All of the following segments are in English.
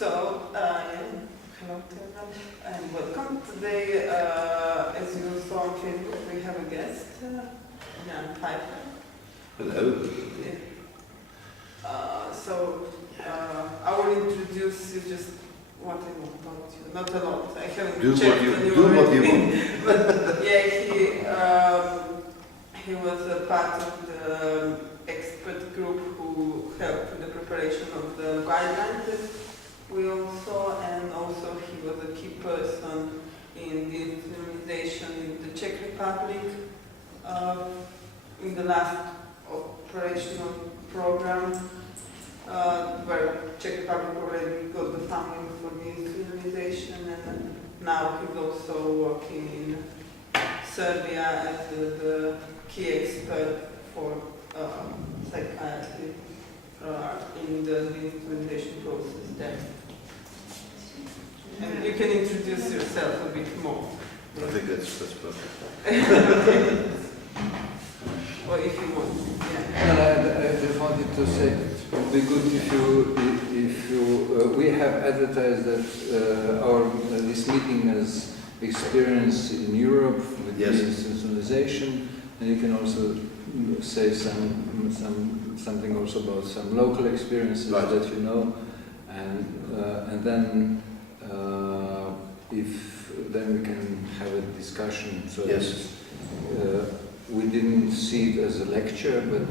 So, hello to everyone, and welcome. Today, as you saw on Facebook, we have a guest, Jan Pfeiffer. Hello. I will introduce you just what I know about you. Not a lot. I haven't Do checked what you want. But yeah, he was a part of the expert group who helped with the preparation of the guidelines that we all saw, and also he was a key person in the implementation in the Czech Republic in the last operational program where Czech Republic already got the funding for the institutionalization, and now he's also working in Serbia as the key expert for psychiatry in the implementation process there. And you can introduce yourself a bit more. I think that's perfect. Or if you want. Yeah. No, I just wanted to say it would be good if you we have advertised that this meeting as experience in Europe with Yes. the institutionalization, and you can also say something also about some local experiences Right. that you know, and then then we can have a discussion. So Yes. we didn't see it as a lecture, but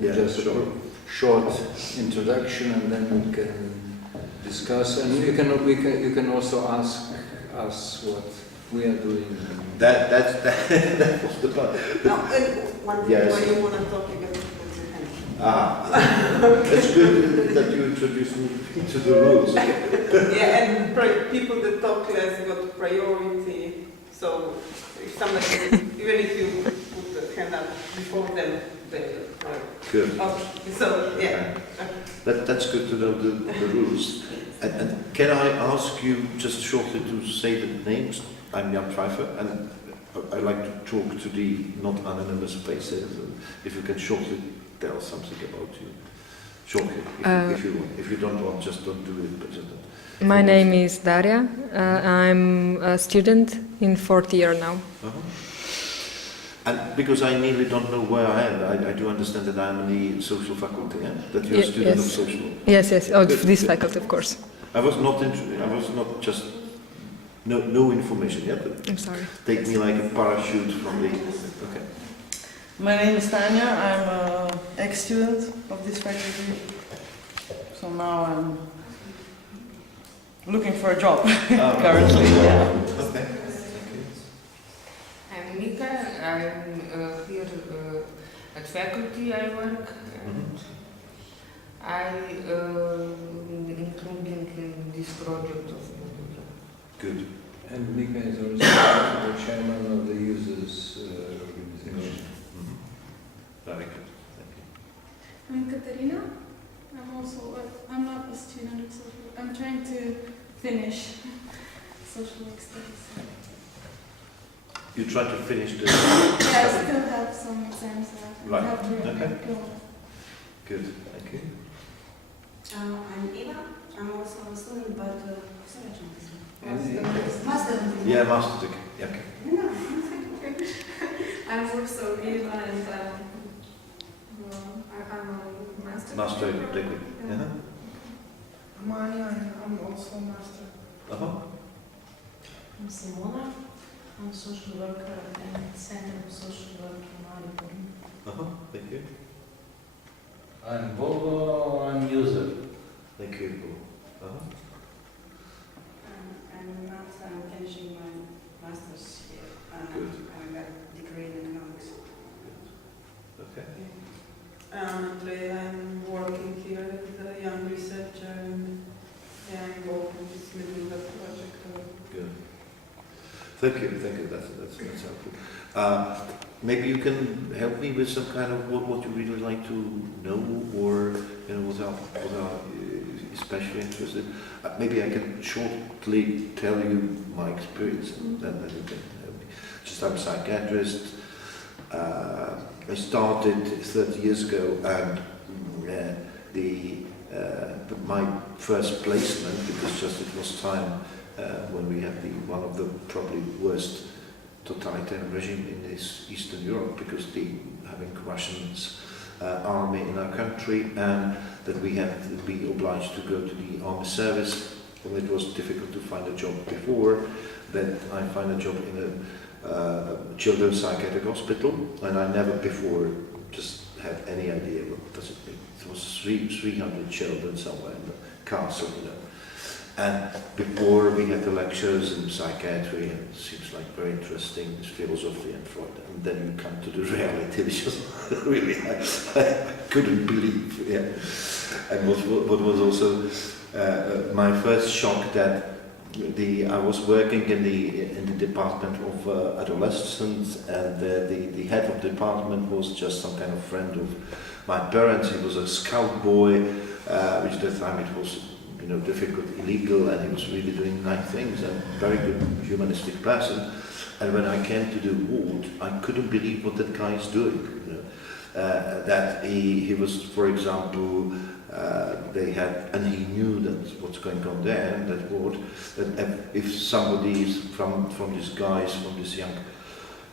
Yeah, just sure. a short introduction, and then we can discuss. And you can also ask us what we are doing. That was the part. Now, one thing Yes. where you want to talk, you can put your hand. That's good that you introduced me to the rules. Yeah, and people that talk less got priority. So if somebody, even if you put the hand up before them, they Good. okay. So yeah. That's good to know the rules. And can I ask you just shortly to say the names? I'm Jan Pfeiffer, and I like to talk to the not anonymous faces. If you can shortly tell something about you. Shortly, if you want. If you don't want, just don't do it. But just My name is Daria. I'm a student in 4th year now. And because I nearly don't know where I am, I do understand that I'm in the social faculty, yeah? That you're a student of social. Yes. Oh, Good, this good. faculty, of course. I was not just no information yet. But I'm sorry. take me like a parachute from the. Okay. My name is Tanya. I'm an ex-student of this faculty. So now I'm looking for a job currently. Yeah. Okay. I'm Mika. I'm here at faculty. I work, and I including in this project of Meduza. Good. And Mika is also the chairman of the users organization. Very good. Thank you. I'm Katarina. I'm not a student of social. I'm trying to finish social work studies. You try to finish the. Yeah, I still have some exams left. Right. I have to Okay. go. Good. Thank you. I'm Eva. I'm also a student, but And master. Yeah, master degree. Yeah. Okay. No. I'm also Eva, and I'm a master. Master degree. Yeah. Maya, I'm also master. I'm Simona. I'm a social worker and Center of Social Work in Maribor. Thank you. I'm Bobo, I'm user. Thank you. I'm Marta. I'm finishing my master's here. Good. I got a degree in economics. Okay. Andrea, I'm working here as a young researcher, and I'm involved in this Meduza project. Good. Thank you. Thank you. That's helpful. Maybe you can help me with some kind of what you really like to know, or what are especially interested. Maybe I can shortly tell you my experience, and then you can help me. Just I'm a psychiatrist. I started 30 years ago, and the my first placement, because just it was time when we had one of the probably worst totalitarian regime in this Eastern Europe, because having Russians army in our country, and that we had to be obliged to go to the army service. Well, it was difficult to find a job before that. I find a job in a children's psychiatric hospital, and I never before just had any idea what does it mean. It was 300 children somewhere in the castle, you know. And before we had the lectures in psychiatry, and it seems like very interesting, this philosophy and Freud, and then you come to the reality, which was really, I couldn't believe, yeah. And what was also my first shock, that I was working in the department of adolescents, and the head of the department was just some kind of friend of my parents. He was a scout boy, which at the time it was, you know, difficult, illegal, and he was really doing nice things, and very good humanistic person. And when I came to the ward, I couldn't believe what that guy is doing. You know, that he was, for example, they had, and he knew that what's going on there in that ward, that if somebody is from these young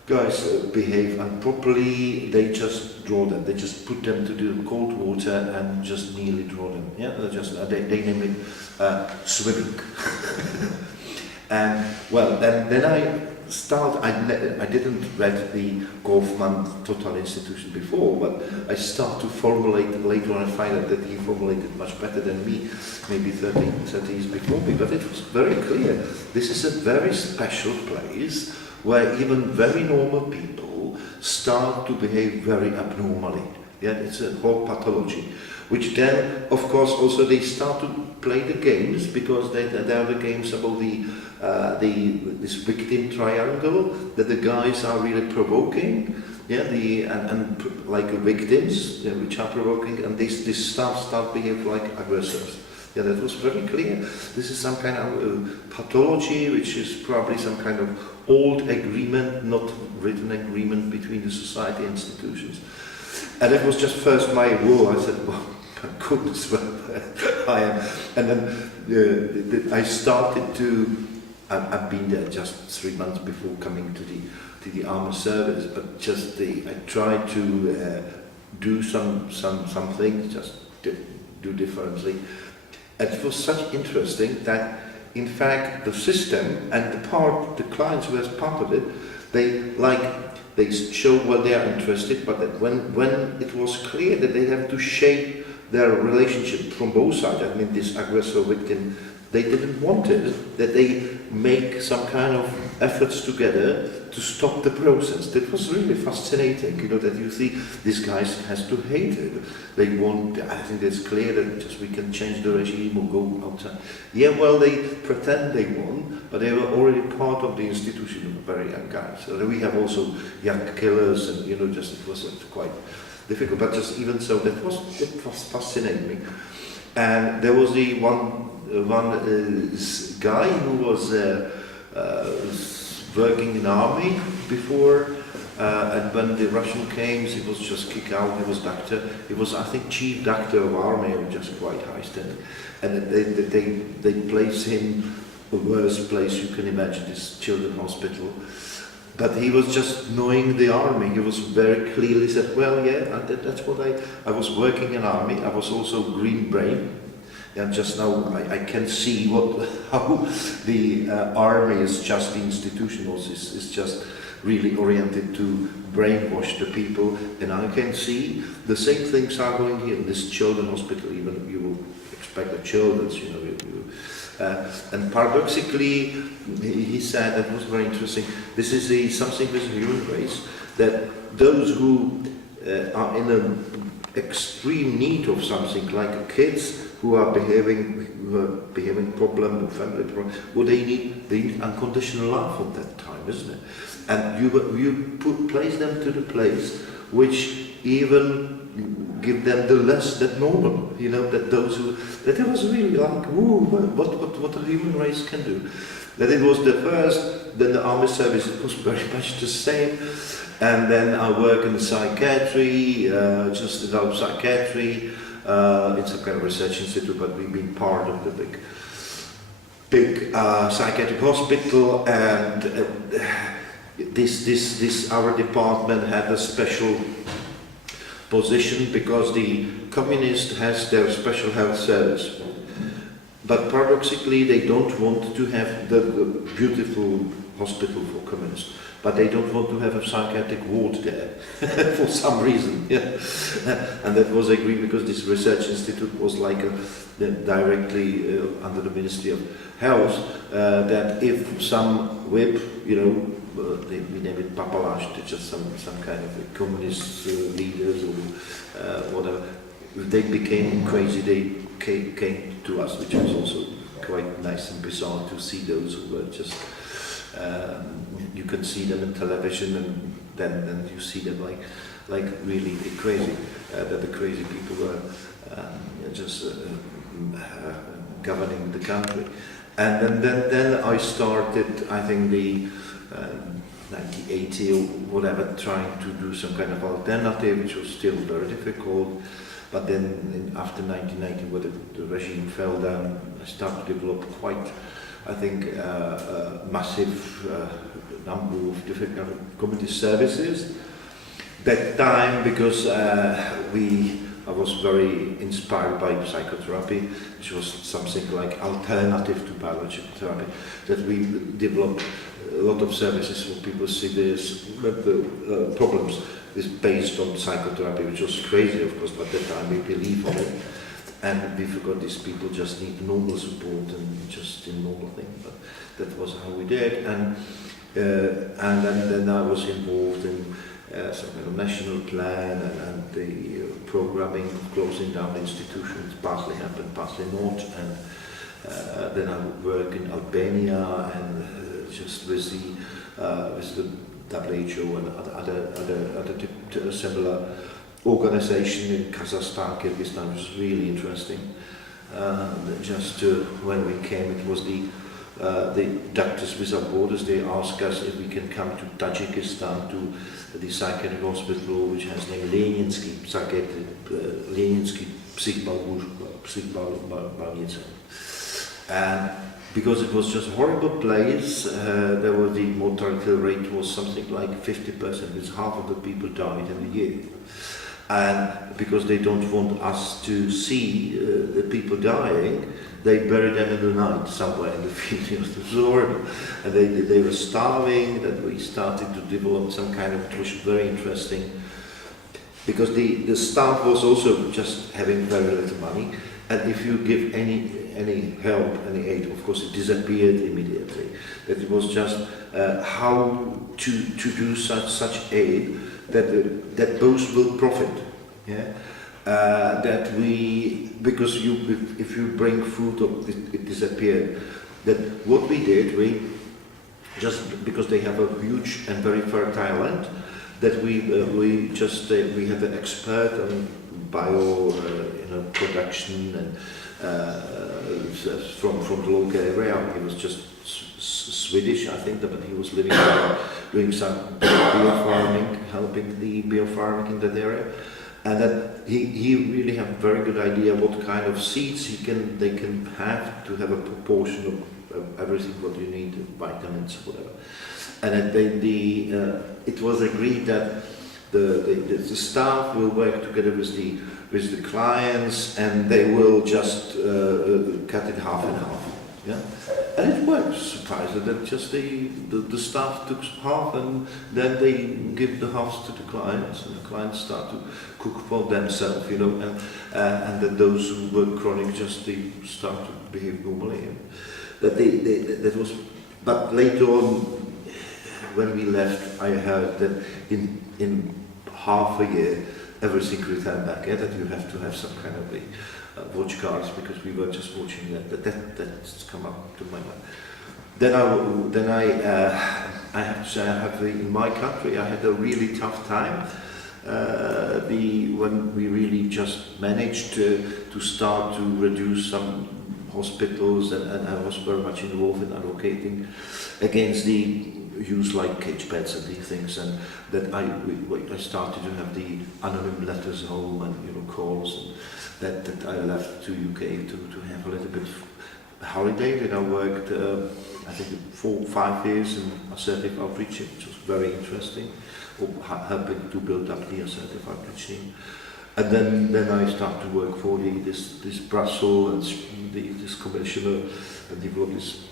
guys behave improperly, they just draw them. They just put them to the cold water and just nearly draw them. Yeah, they name it swimming. And well, then I didn't read the Kaufmann Total Institution before, but I start to formulate later on. I find out that he formulated much better than me, maybe 30 years before me. But it was very clear. This is a very special place where even very normal people start to behave very abnormally. Yeah, it's a whole pathology, which then, of course, also they start to play the games, because there are the games about this victim triangle, that the guys are really provoking, yeah, and like victims, yeah, which are provoking, and this start behave like aggressors. Yeah, that was very clear. This is some kind of pathology, which is probably some kind of old agreement, not written agreement between the society and institutions. And it was just first my woe. I said, well, my goodness, well, I am. And then I started to, I've been there just 3 months before coming to the army service, but just I tried to do some things, just do differently. And it was such interesting that, in fact, the system and the clients who was part of it, they show what they are interested, but that when it was clear that they have to shape their relationship from both sides, I mean this aggressor victim, they didn't want it, that they make some kind of efforts together to stop the process. That was really fascinating, you know, that you see this guy has to hate it. They want, I think it's clear that just we can change the regime or go outside. Yeah, well, they pretend they want, but they were already part of the institution of a very young guy. So we have also young killers, and, you know, just it was quite difficult, but just even so, it was fascinating. And there was the one guy who was working in army before, and when the Russian came, he was just kicked out. He was doctor. He was, I think, chief doctor of army, or just quite high standing. And they placed him the worst place you can imagine, this children's hospital. But he was just knowing the army. He was very clearly said, well, yeah, that's what I was working in army. I was also green brain. And just now I can see how the army is just the institution, is just really oriented to brainwash the people. And I can see the same things are going here in this children's hospital. Even you will expect the children's, you know. And paradoxically, he said, that was very interesting, this is something with the human race, that those who are in an extreme need of something, like kids who are behaving problem or family problem, well, they need unconditional love at that time, isn't it? And you place them to the place which even give them the less than normal, you know, that it was really like, ooh, what the human race can do. That it was the first, then the army service, it was very much the same. And then I work in psychiatry, just about psychiatry, in some kind of research institute, but we've been part of the big psychiatric hospital, and this our department had a special position because the communist has their special health service. But paradoxically, they don't want to have the beautiful hospital for communists, but they don't want to have a psychiatric ward there for some reason. Yeah. And that was agreed because this research institute was like directly under the Ministry of Health, that if some whip, you know, we name it papalash, just some kind of communist leaders or whatever, if they became crazy, they came to us, which was also quite nice and bizarre to see those who were just, you can see them in television, and then you see them like really crazy, that the crazy people were just governing the country. And then I started, I think the 1980 or whatever, trying to do some kind of alternative, which was still very difficult. But then after 1990, when the regime fell down, I started to develop quite, I think, a massive number of different kind of community services. That time, because I was very inspired by psychotherapy, which was something like alternative to biological therapy, that we developed a lot of services for people see this problems is based on psychotherapy, which was crazy, of course, but at that time we believed in it. And we forgot these people just need normal support and just a normal thing. But that was how we did. And then I was involved in some kind of national plan and the programming of closing down institutions, partly happened, partly not. And then I would work in Albania and just with the WHO and other similar organization in Kazakhstan, Kyrgyzstan, which was really interesting. When we came, it was the Doctors Without Borders. They asked us if we can come to Tajikistan to the psychiatric hospital, which has named Leninsky Psychbalnica. And because it was just a horrible place, there was the mortality rate was something like 50%, which half of the people died in a year. And because they don't want us to see the people dying, they bury them in the night somewhere in the field. It was horrible. And they were starving. That we started to develop some kind of, it was very interesting, because the staff was also just having very little money, and if you give any help, any aid, of course it disappeared immediately. That it was just how to do such aid that both will profit. Yeah. That we, because if you bring food up, it disappeared. That what we did, we just, because they have a huge and very fertile land, that we had an expert on bio production and from the local area. He was just Swedish, I think, but he was living there, doing some biofarming, helping the biofarming in that area. And that he really had a very good idea what kind of seeds they can have to have a proportion of everything what you need, vitamins, whatever. And that it was agreed that the staff will work together with the clients, and they will just cut it half and half. Yeah, and it works. Surprisingly, that just the staff took half, and then they give the halves to the clients, and the clients start to cook for themselves, and that those who were chronic just they start to behave normally. And that was, but later on, when we left, I heard that in half a year everything returned back. Yeah, that you have to have some kind of a watch cards, because we were just watching that's come up to my mind. Then I have to say, in my country I had a really tough time. When we really just managed to start to reduce some hospitals, and I was very much involved in advocating against the use like cage beds and these things, and that I started to have the anonymous letters home and calls, and that I left to UK to have a little bit of holiday. Then I worked I think 4 or 5 years in assertive outreach, which was very interesting, helping to build up the assertive outreach team. And then I started to work for this Brussels and this commissioner and develop this,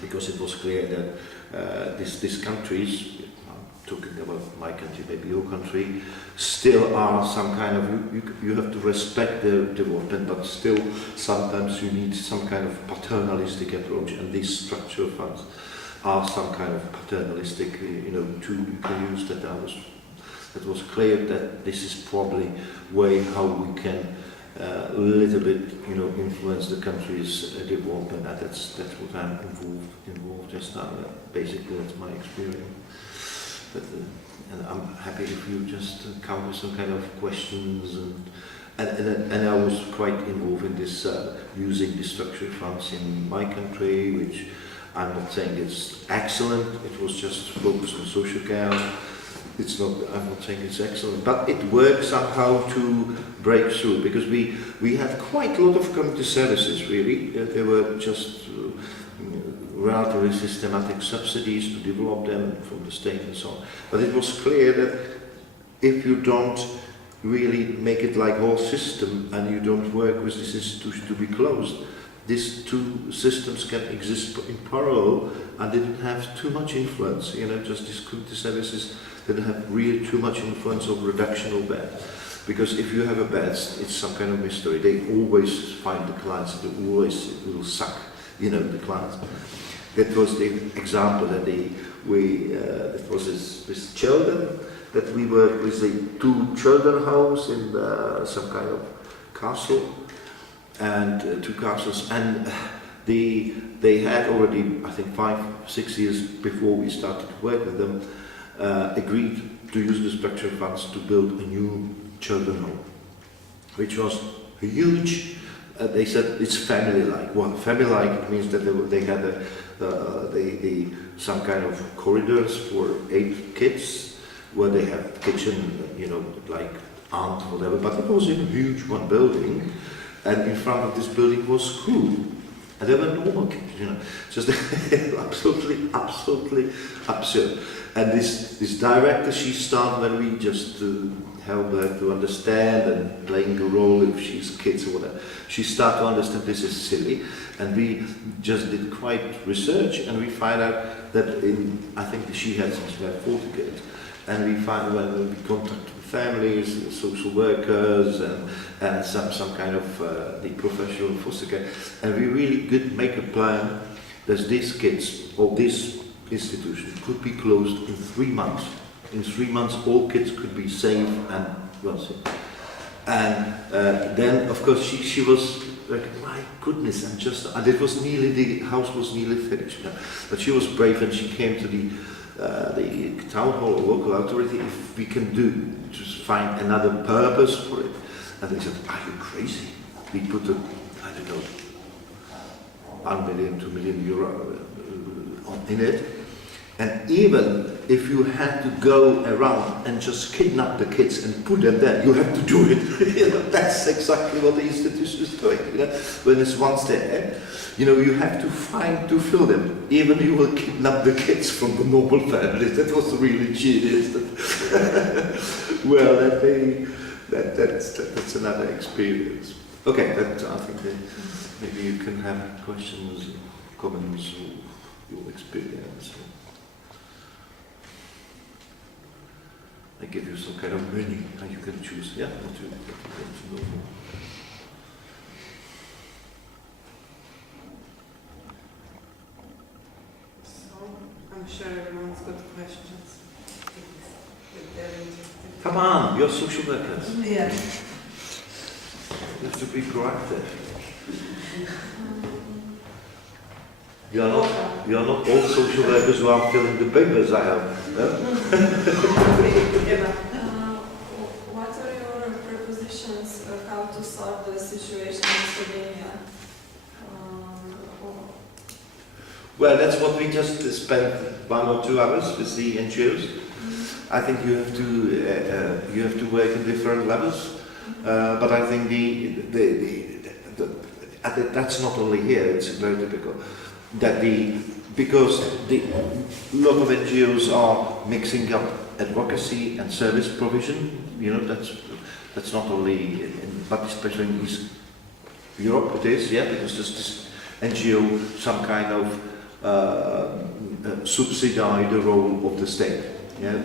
because it was clear that these countries, I'm talking about my country, maybe your country, still are some kind of, you have to respect their development, but still sometimes you need some kind of paternalistic approach, and these structural funds are some kind of paternalistic, tool you can use. It was clear that this is probably way how we can a little bit, influence the country's development, and that's what I'm involved just now. Basically, that's my experience. But, and I'm happy if you just come with some kind of questions, and I was quite involved in this using the structural funds in my country, which I'm not saying it's excellent. It was just focused on social care. I'm not saying it's excellent, but it worked somehow to break through, because we had quite a lot of community services, really. They were just relatively systematic subsidies to develop them from the state and so on. But it was clear that if you don't really make it like whole system, and you don't work with this institution to be closed, these two systems can exist in parallel, and they don't have too much influence. Just these community services didn't have really too much influence of reduction of bed. Because if you have a bed, it's some kind of mystery. They always find the clients, they always will suck, the clients. That was the example that it was this children, that we worked with the 2 children homes in some kind of castle, and 2 castles, and they had already, I think 5-6 years before we started to work with them, agreed to use the structural funds to build a new children home, which was huge. They said it's family-like. Well, family-like means that they had some kind of corridors for 8 kids, where they have kitchen, like aunt, whatever. But it was in a huge one building, and in front of this building was school. And they were normal kids, just absolutely absurd. And this director, she started when we just help her to understand and playing a role if she's kids or whatever. She started to understand this is silly, and we just did quite research, and we find out that I think she had 40 kids, and we find when we contact families, social workers, and some kind of the professional foster care, and we really could make a plan that these kids or this institution could be closed in 3 months. In 3 months, all kids could be safe and well safe. And then, of course, she was like, my goodness, and it was the house was nearly finished. But she was brave, and she came to the town hall or local authority, if we can just find another purpose for it. And they said, are you crazy? We put I don't know, 1 million, 2 million euro in it. And even if you had to go around and just kidnap the kids and put them there, you have to do it. That's exactly what the institution is doing. When it's once there, you have to find to fill them. Even you will kidnap the kids from the normal families. That was really genius. Well, that's another experience. Okay, I think that maybe you can have questions, comments, or your experience. I give you some kind of menu, and you can choose. Yeah, what you want to know more. So, I'm sure everyone's got questions. If they're interested. Come on, you're social workers. Yeah. You have to be proactive. You are not all social workers who are filling the papers I have. No? What are your propositions of how to solve the situation in Slovenia? Well, that's what we just spent 1 or 2 hours with the NGOs. I think you have to work in different levels, but I think that's not only here. It's very typical that because lot of NGOs are mixing up advocacy and service provision. You know, that's not only but especially in East Europe it is, yeah, because there's this NGO some kind of subsidize the role of the state. Yeah,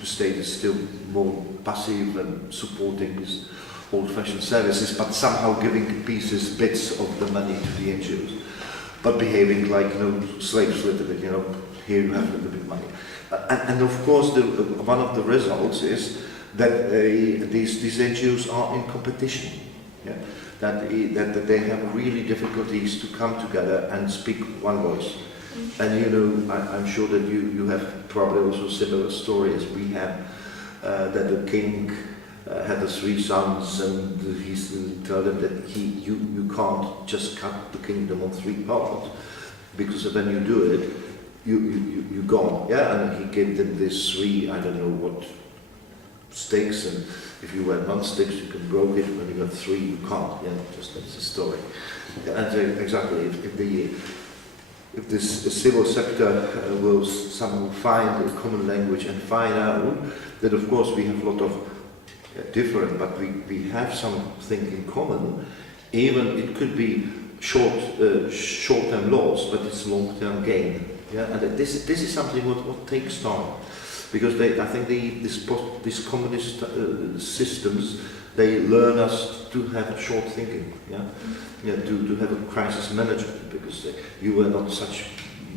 the state is still more passive and supporting these old-fashioned services, but somehow giving bits of the money to the NGOs, but behaving like slaves a little bit. You know, here you have a little bit of money, and of course, one of the results is that these NGOs are in competition. Yeah, that they have really difficulties to come together and speak one voice. And you know, I'm sure that you have probably also similar stories. We have that the king had the 3 sons, and he told them that you can't just cut the kingdom on 3 parts, because when you do it, you gone. Yeah, and he gave them this 3, I don't know what, stakes, and if you had 1 stick, you can broke it. When you got 3, you can't. Yeah, just that's the story. And exactly, if this civil sector will somehow find a common language and find out that, of course, we have a lot of different, but we have something in common. Even it could be short-term loss, but it's long-term gain. Yeah, and this is something what takes time, because I think these communist systems, they learn us to have short thinking, to have a crisis management, because you were not such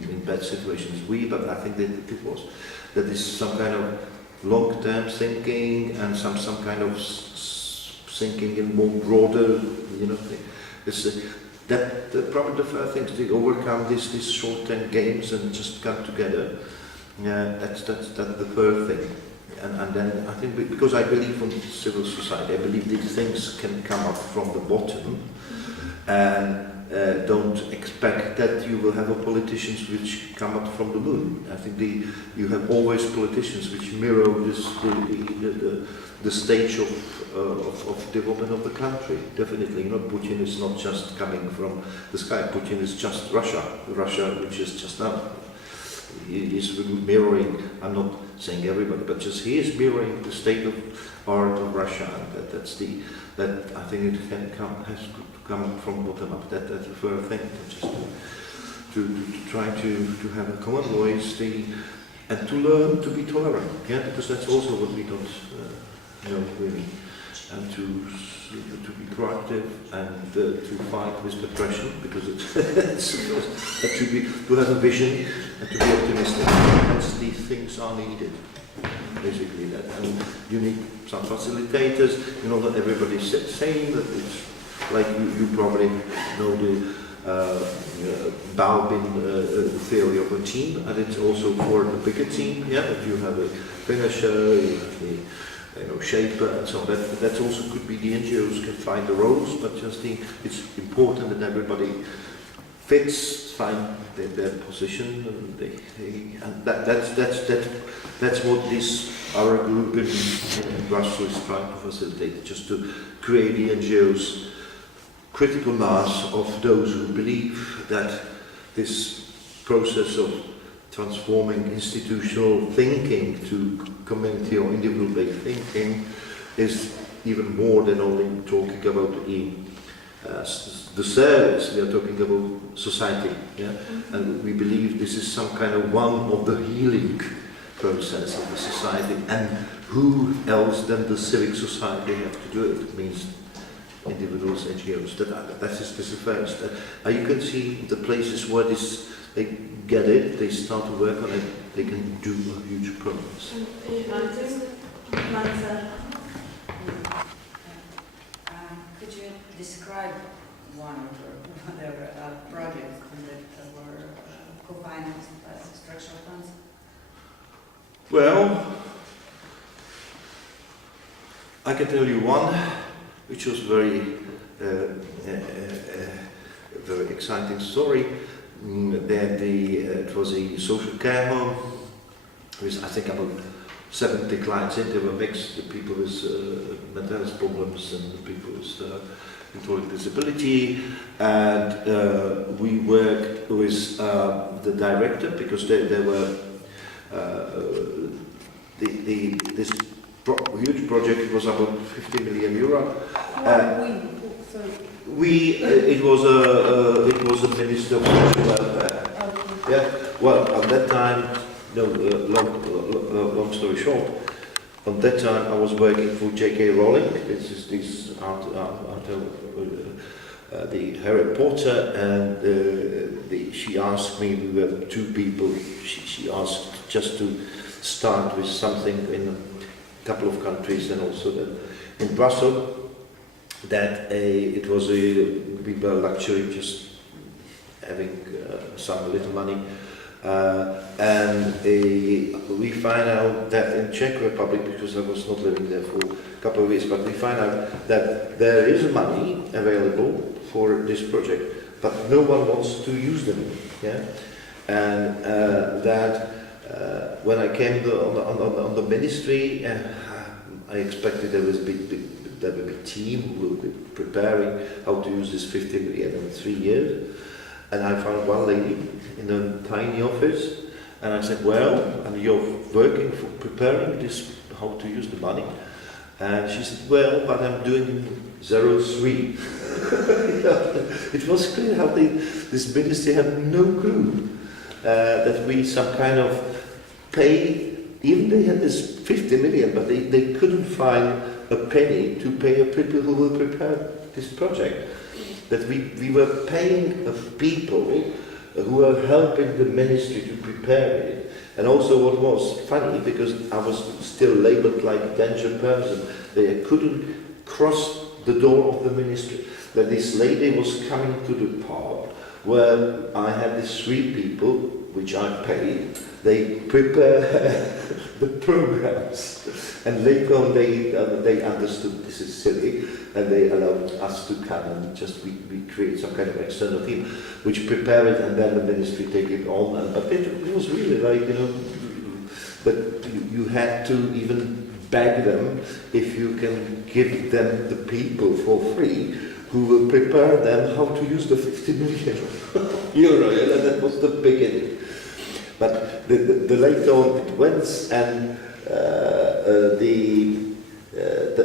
in bad situations as we, but I think that it was. That is some kind of long-term thinking and some kind of thinking in more broader, thing. That probably the first thing to overcome these short-term games and just come together. Yeah, that's the first thing. And then I think, because I believe in civil society, I believe these things can come up from the bottom, and don't expect that you will have politicians which come up from the moon. I think you have always politicians which mirror the stage of development of the country. Definitely, Putin is not just coming from the sky. Putin is just Russia, which is just now. He is mirroring, I'm not saying everybody, but just he is mirroring the state of art of Russia, and that I think it has to come from bottom up. That's the first thing, just to try to have a common voice, and to learn to be tolerant. Yeah, because that's also what we don't know really, and to be proactive and to fight with depression, because to have a vision and to be optimistic. Hence, these things are needed. Basically, that, and you need some facilitators. Not everybody's saying that. It's like you probably know the Balbin theory of a team, and it's also for the bigger team. Yeah, that you have a finisher, you have the shaper, and so that also could be the NGOs can find the roles, but just it's important that everybody find their position, and that's what our group in Brussels is trying to facilitate, just to create the NGOs critical mass of those who believe that this process of transforming institutional thinking to community or individual-based thinking is even more than only talking about the service. We are talking about society, and we believe this is some kind of one of the healing process of the society. And who else than the civic society have to do it? It means individuals, NGOs. That is the first. You can see the places where they get it, they start to work on it, they can do a huge progress. Could you describe one of their projects that were co-financed by structural funds? Well, I can tell you one, which was very very exciting story. That it was a social care home with, I think, about 70 clients in. They were mixed, the people with mental health problems and the people with intellectual disability. And we worked with the director, because there were this huge project. It was about 50 million euro. It was a minister of social welfare. Yeah. Well, at that time, long story short, on that time I was working for J.K. Rowling. This is the Harry Potter, and she asked me. We were two people. She asked just to start with something in a couple of countries, and also in Brussels. That it was we were luxury, just having some little money, and we find out that in Czech Republic, because I was not living there for a couple of years, but we find out that there is money available for this project, but no one wants to use them. Yeah, and that when I came on the ministry, I expected there would be a team who will be preparing how to use this 50 million in 3 years. And I found one lady in a tiny office, and I said, well, and you're working for preparing this, how to use the money? And she said, well, but I'm doing 03. It was clear how this ministry had no clue that we some kind of pay, even they had this 50 million, but they couldn't find a penny to pay a people who will prepare this project. That we were paying people who were helping the ministry to prepare it. And also what was funny, because I was still labeled like a danger person, they couldn't cross the door of the ministry. That this lady was coming to the pub where I had these 3 people, which I paid. They prepare the programs, and later on they understood this is silly, and they allowed us to come and just we create some kind of external team which prepare it, and then the ministry take it on. But it was really like, but you had to even beg them if you can give them the people for free who will prepare them how to use the 50 million euro. And that was the beginning. But the later on it went, and the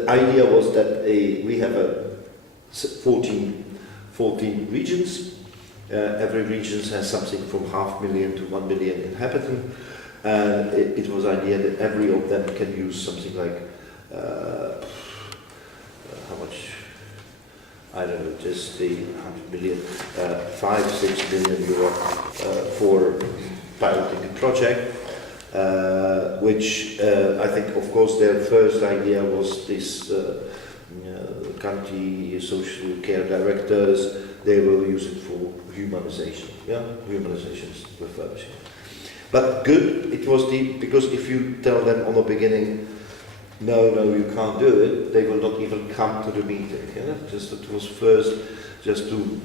idea was that we have 14 regions. Every region has something from 500,000 to 1 million inhabitants. And it was the idea that every of them can use something like, how much? I don't know, just the 100 million, 5-6 million euro for piloting the project, which I think, of course, their first idea was this country social care directors, they will use it for humanization, humanization is refurbishing. But good, it was because if you tell them on the beginning, no, you can't do it, they will not even come to the meeting. Just it was first just to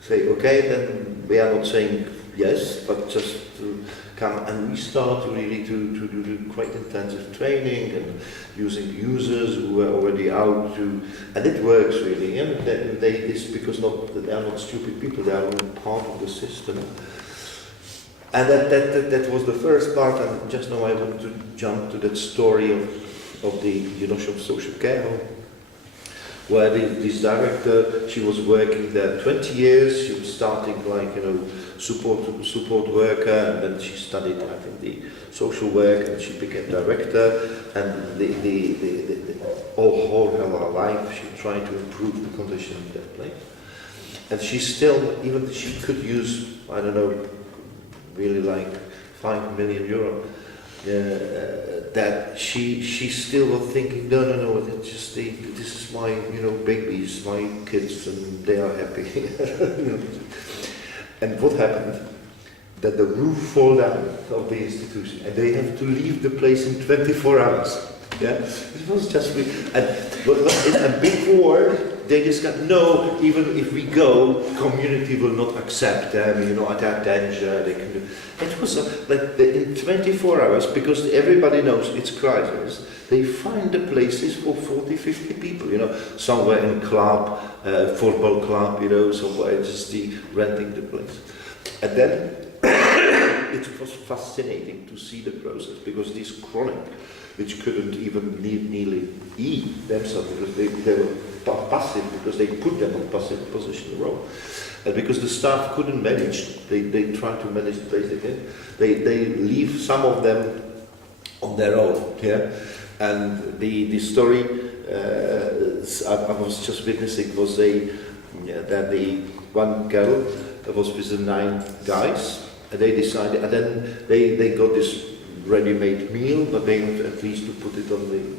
say, okay, then we are not saying yes, but just to come, and we start really to do quite intensive training and using users who were already out to, and it works really. This because they are not stupid people; they are all part of the system. And that was the first part. And just now I want to jump to that story of the social care home, where this director, she was working there 20 years. She was starting like support worker, and then she studied I think the social work, and she became director. And the whole her life she tried to improve the condition in that place. And she still, even she could use, I don't know, really like 5 million euro. That she still was thinking, no, it's just this is my babies, my kids, and they are happy. And what happened? That the roof fall down of the institution, and they have to leave the place in 24 hours. Yeah, it was just and before they discussed, no, even if we go, community will not accept them, you know, at that danger, they can do. It was like in 24 hours, because everybody knows it's crisis, they find the places for 40, 50 people, you know, somewhere in a club, football club, you know, somewhere just renting the place. And then it was fascinating to see the process, because these chronic, which couldn't even nearly eat themselves, because they were passive, because they put them on passive position role. And because the staff couldn't manage, they tried to manage the place again. They leave some of them on their own, yeah. And the story I was just witnessing was that the one girl was with the 9 guys, and they decided, and then they got this ready-made meal, but they had at least to put it on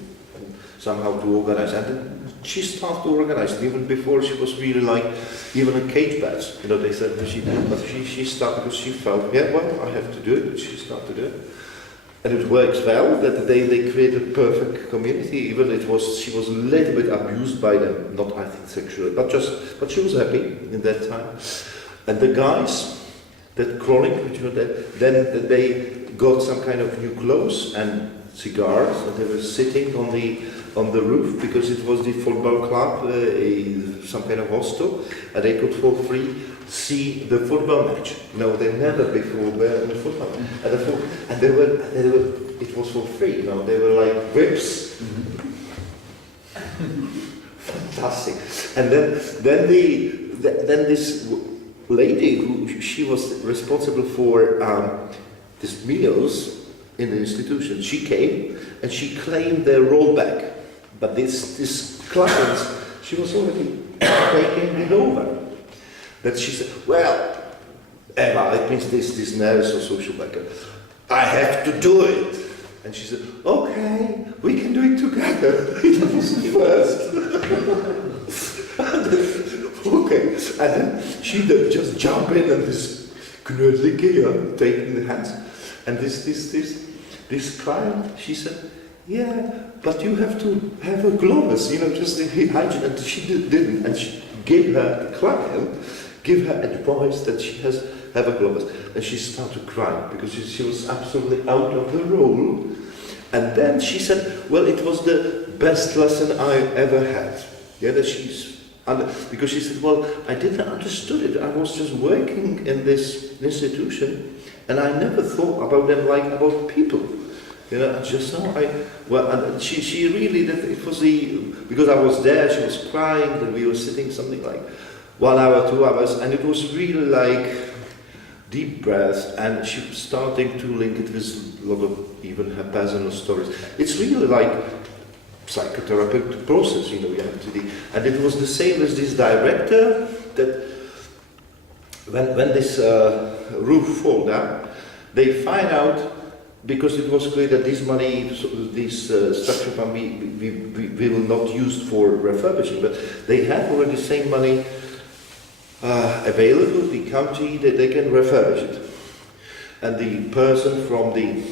somehow to organize. And then she started to organize it. Even before she was really like, even a cage bath. You know, they said she started because she felt, yeah, well, I have to do it. She started to do it. And it works well, that they created a perfect community. Even she was a little bit abused by them, not I think sexually, but she was happy in that time. And the guys, that chronic, then they got some kind of new clothes and cigars, and they were sitting on the roof, because it was the football club, some kind of hostel, and they could for free see the football match. No, they never before were in the football. And they were, it was for free, you know, they were like whips. Fantastic. And then this lady, who she was responsible for these meals in the institution, she came and she claimed their rollback. But this client, she was already taking it over. That she said, well, Emma, it means this nurse or social worker, I have to do it. And she said, okay, we can do it together. It was the first. Okay, and then she just jump in and this knödliche, taking the hands. And this client, she said, yeah, but you have to have a gloves, you know, just the hygiene. And she didn't, and she gave her the client, give her advice that she has have a gloves. And she started crying because she was absolutely out of the role. And then she said, well, it was the best lesson I ever had. Yeah, that because she said, well, I didn't understood it. I was just working in this institution, and I never thought about them like about people. You know, just now and she really, that it was because I was there, she was crying, and we were sitting something like 1 hour, 2 hours, and it was really like deep breaths, and she was starting to link it with a lot of even her personal stories. It's really like psychotherapeutic process, you know, you have to do. And it was the same as this director, that when this roof fall down, they find out, because it was clear that this money, this structure fund, we will not use for refurbishing, but they have already same money available, the county, that they can refurbish it. And the person from the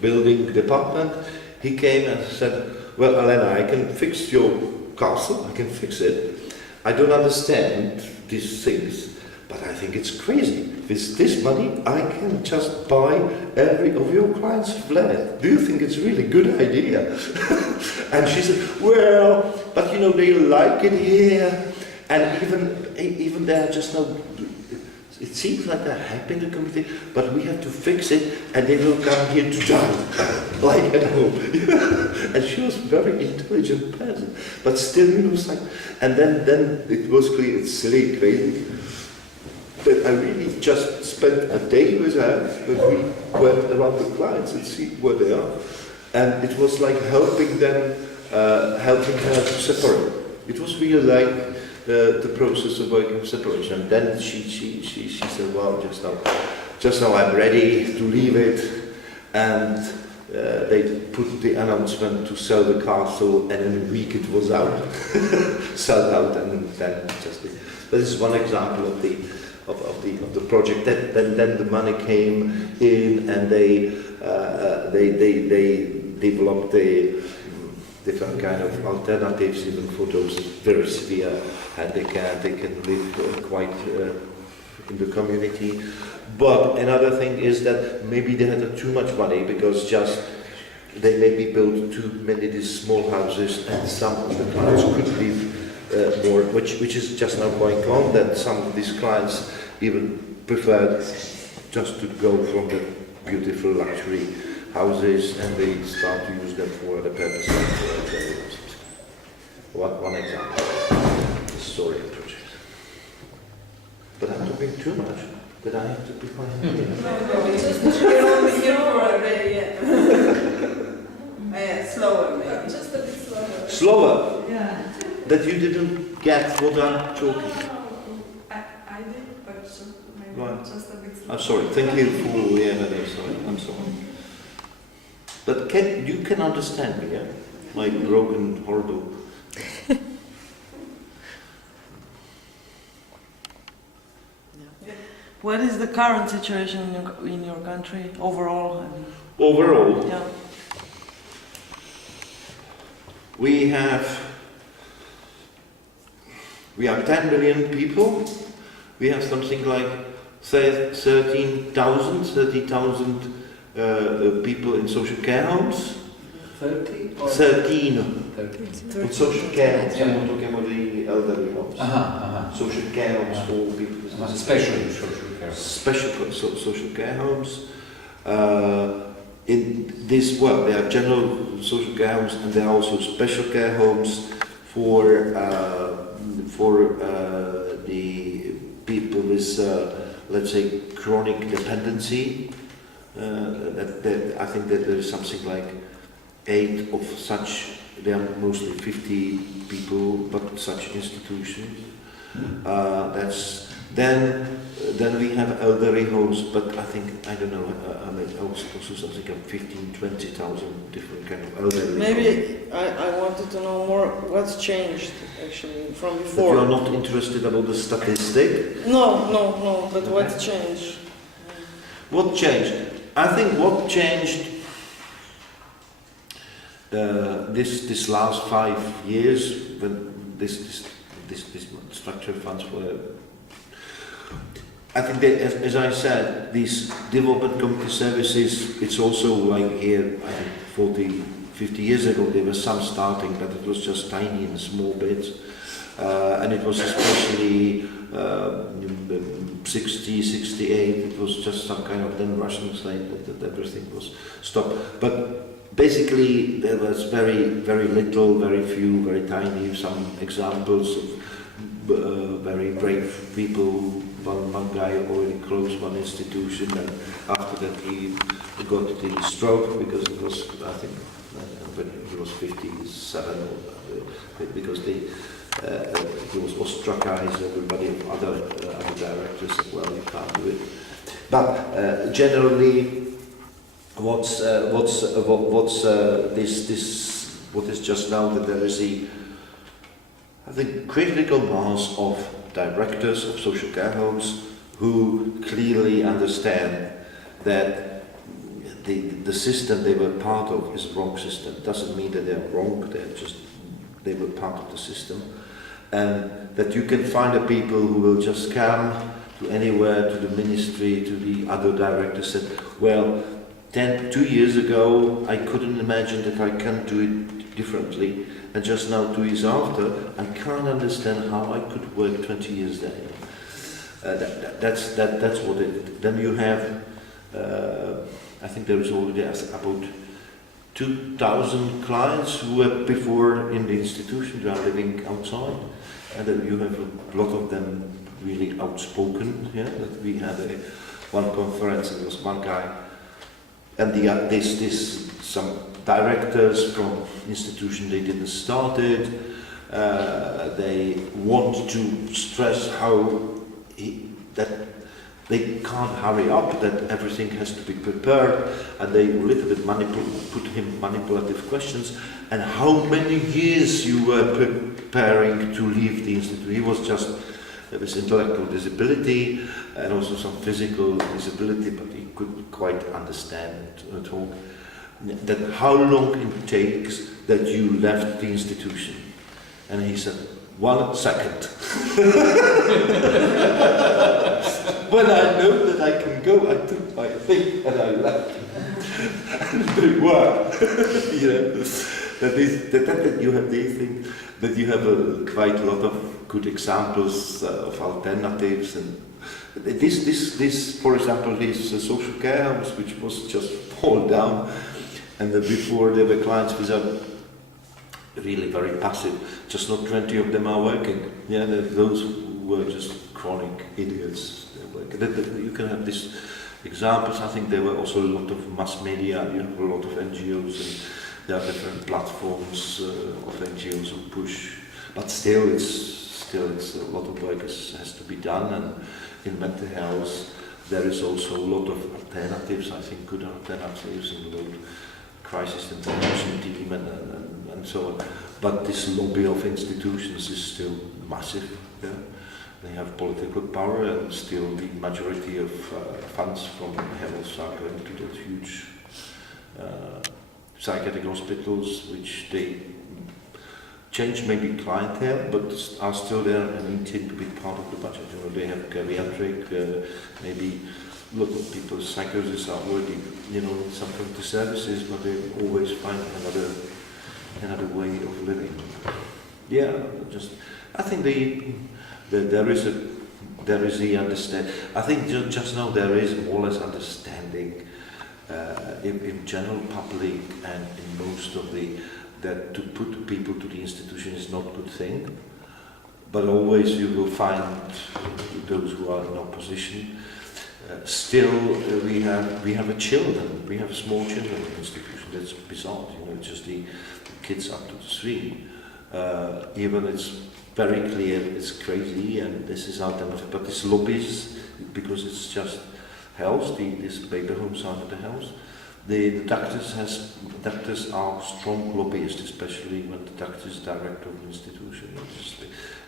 building department, he came and said, well, Elena, I can fix your castle, I can fix it. I don't understand these things, but I think it's crazy. With this money, I can just buy every of your clients' flat. Do you think it's really good idea? And she said, well, but you know, they like it here. And even they're just not, it seems like they're happy in the community, but we have to fix it, and they will come here to die, like at home. And she was a very intelligent person, but still, you know, it's like, and then it was clear, it's silly, crazy. But I really just spent a day with her, but we went around the clients and see where they are. And it was like helping them, helping her to separate. It was really like the process of working separation. And then she said, well, just now I'm ready to leave it. And they put the announcement to sell the castle, and in a week it was out, sold out, and then just. That is one example of the project. Then the money came in, and they developed the different kind of alternatives even for those very severe handicapped. They can live quite in the community. But another thing is that maybe they had too much money because just they maybe built too many these small houses, and some of the clients could live more, which is just now going on, that some of these clients even preferred just to go from the beautiful luxury houses and they start to use them for other purposes. One example, the story project. But I'm talking too much, but I have to be quite clear. No, it's just we're only here for a day, yeah. Slower maybe. Just a bit slower. Slower? Yeah. That you didn't get what I'm talking. I did, but maybe Right. just a bit slower. I'm sorry, thank you for, sorry, I'm sorry. But you can understand me, yeah? My broken, horrible. What is the current situation in your country overall? Overall, Yeah. we have 10 million people. We have something like 30,000 people in social care homes. 30 or 13. 30. In social care homes, Yeah. I'm talking about the elderly homes. Social care homes for people with Especially social care. special social care homes. In this, well, there are general social care homes and there are also special care homes for the people with, let's say, chronic dependency. I think that there is something like 8 of such. There are mostly 50 people, but such institutions. Then we have elderly homes, but I think, I don't know, also something like 15,000-20,000 different kind of elderly homes. Maybe I wanted to know more what's changed actually from But before. you are not interested about the statistic? No, but what's changed? What changed? I think what changed this last 5 years when this structural funds were. I think that, as I said, these development community services, it's also like here, I think 40, 50 years ago, there was some starting, but it was just tiny and small bits. And it was especially 60, 68, it was just some kind of then Russian state that everything was stopped. But basically, there was very, very little, very few, very tiny, some examples of very brave people. One guy already closed one institution, and after that he got the stroke because it was, I think, when he was 57, because he was ostracized. Everybody, other directors said, "Well, you can't do it." But generally, what is just now that there is I think critical mass of directors of social care homes who clearly understand that the system they were part of is a wrong system. It doesn't mean that they're wrong, they were part of the system. And that you can find the people who will just come to anywhere, to the ministry, to the other directors, said, well, 2 years ago I couldn't imagine that I can do it differently. And just now, 2 years after, I can't understand how I could work 20 years there. That's what it. Then you have, I think there is already about 2,000 clients who were before in the institution, they are living outside, and you have a lot of them really outspoken. Yeah, that we had one conference, and there was one guy, and some directors from institution they didn't start it. They want to stress that they can't hurry up, that everything has to be prepared, and they a little bit put him manipulative questions. And how many years you were preparing to leave the institute? He was just with intellectual disability and also some physical disability, but he couldn't quite understand and talk. that how long it takes that you left the institution. And he said, 1 second. When I know that I can go, I took my thing and I left. And it worked. You know, that you have these things, that you have quite a lot of good examples of alternatives. And this, for example, this social care house, which was just fall down, and before there were clients which are really very passive. Just not 20 of them are working. Yeah, those who were just chronic idiots. You can have these examples. I think there were also a lot of mass media, you know, a lot of NGOs, and there are different platforms of NGOs who push. But still, it's a lot of work has to be done. And in mental health, there is also a lot of alternatives. I think good alternatives in the crisis intervention team and so on. But this lobby of institutions is still massive. Yeah? They have political power, and still the majority of funds from health are going to those huge psychiatric hospitals, which they change maybe clientele, but are still there and intend to be part of the budget. You know, they have geriatric, maybe a lot of people's psychoses are already, you know, some kind of services, but they always find another way of living. Yeah, just I think there is the understand. I think just now there is more or less understanding in general public and in most of that to put people to the institution is not a good thing, but always you will find those who are in opposition. Still, we have we have small children in the institution. That's bizarre, you know. Just the kids up to 3. Even it's very clear it's crazy, and this is alternative. But this lobbies, because it's just health. These baby homes are under the health. The doctors are strong lobbyists, especially when the doctor is director of the institution.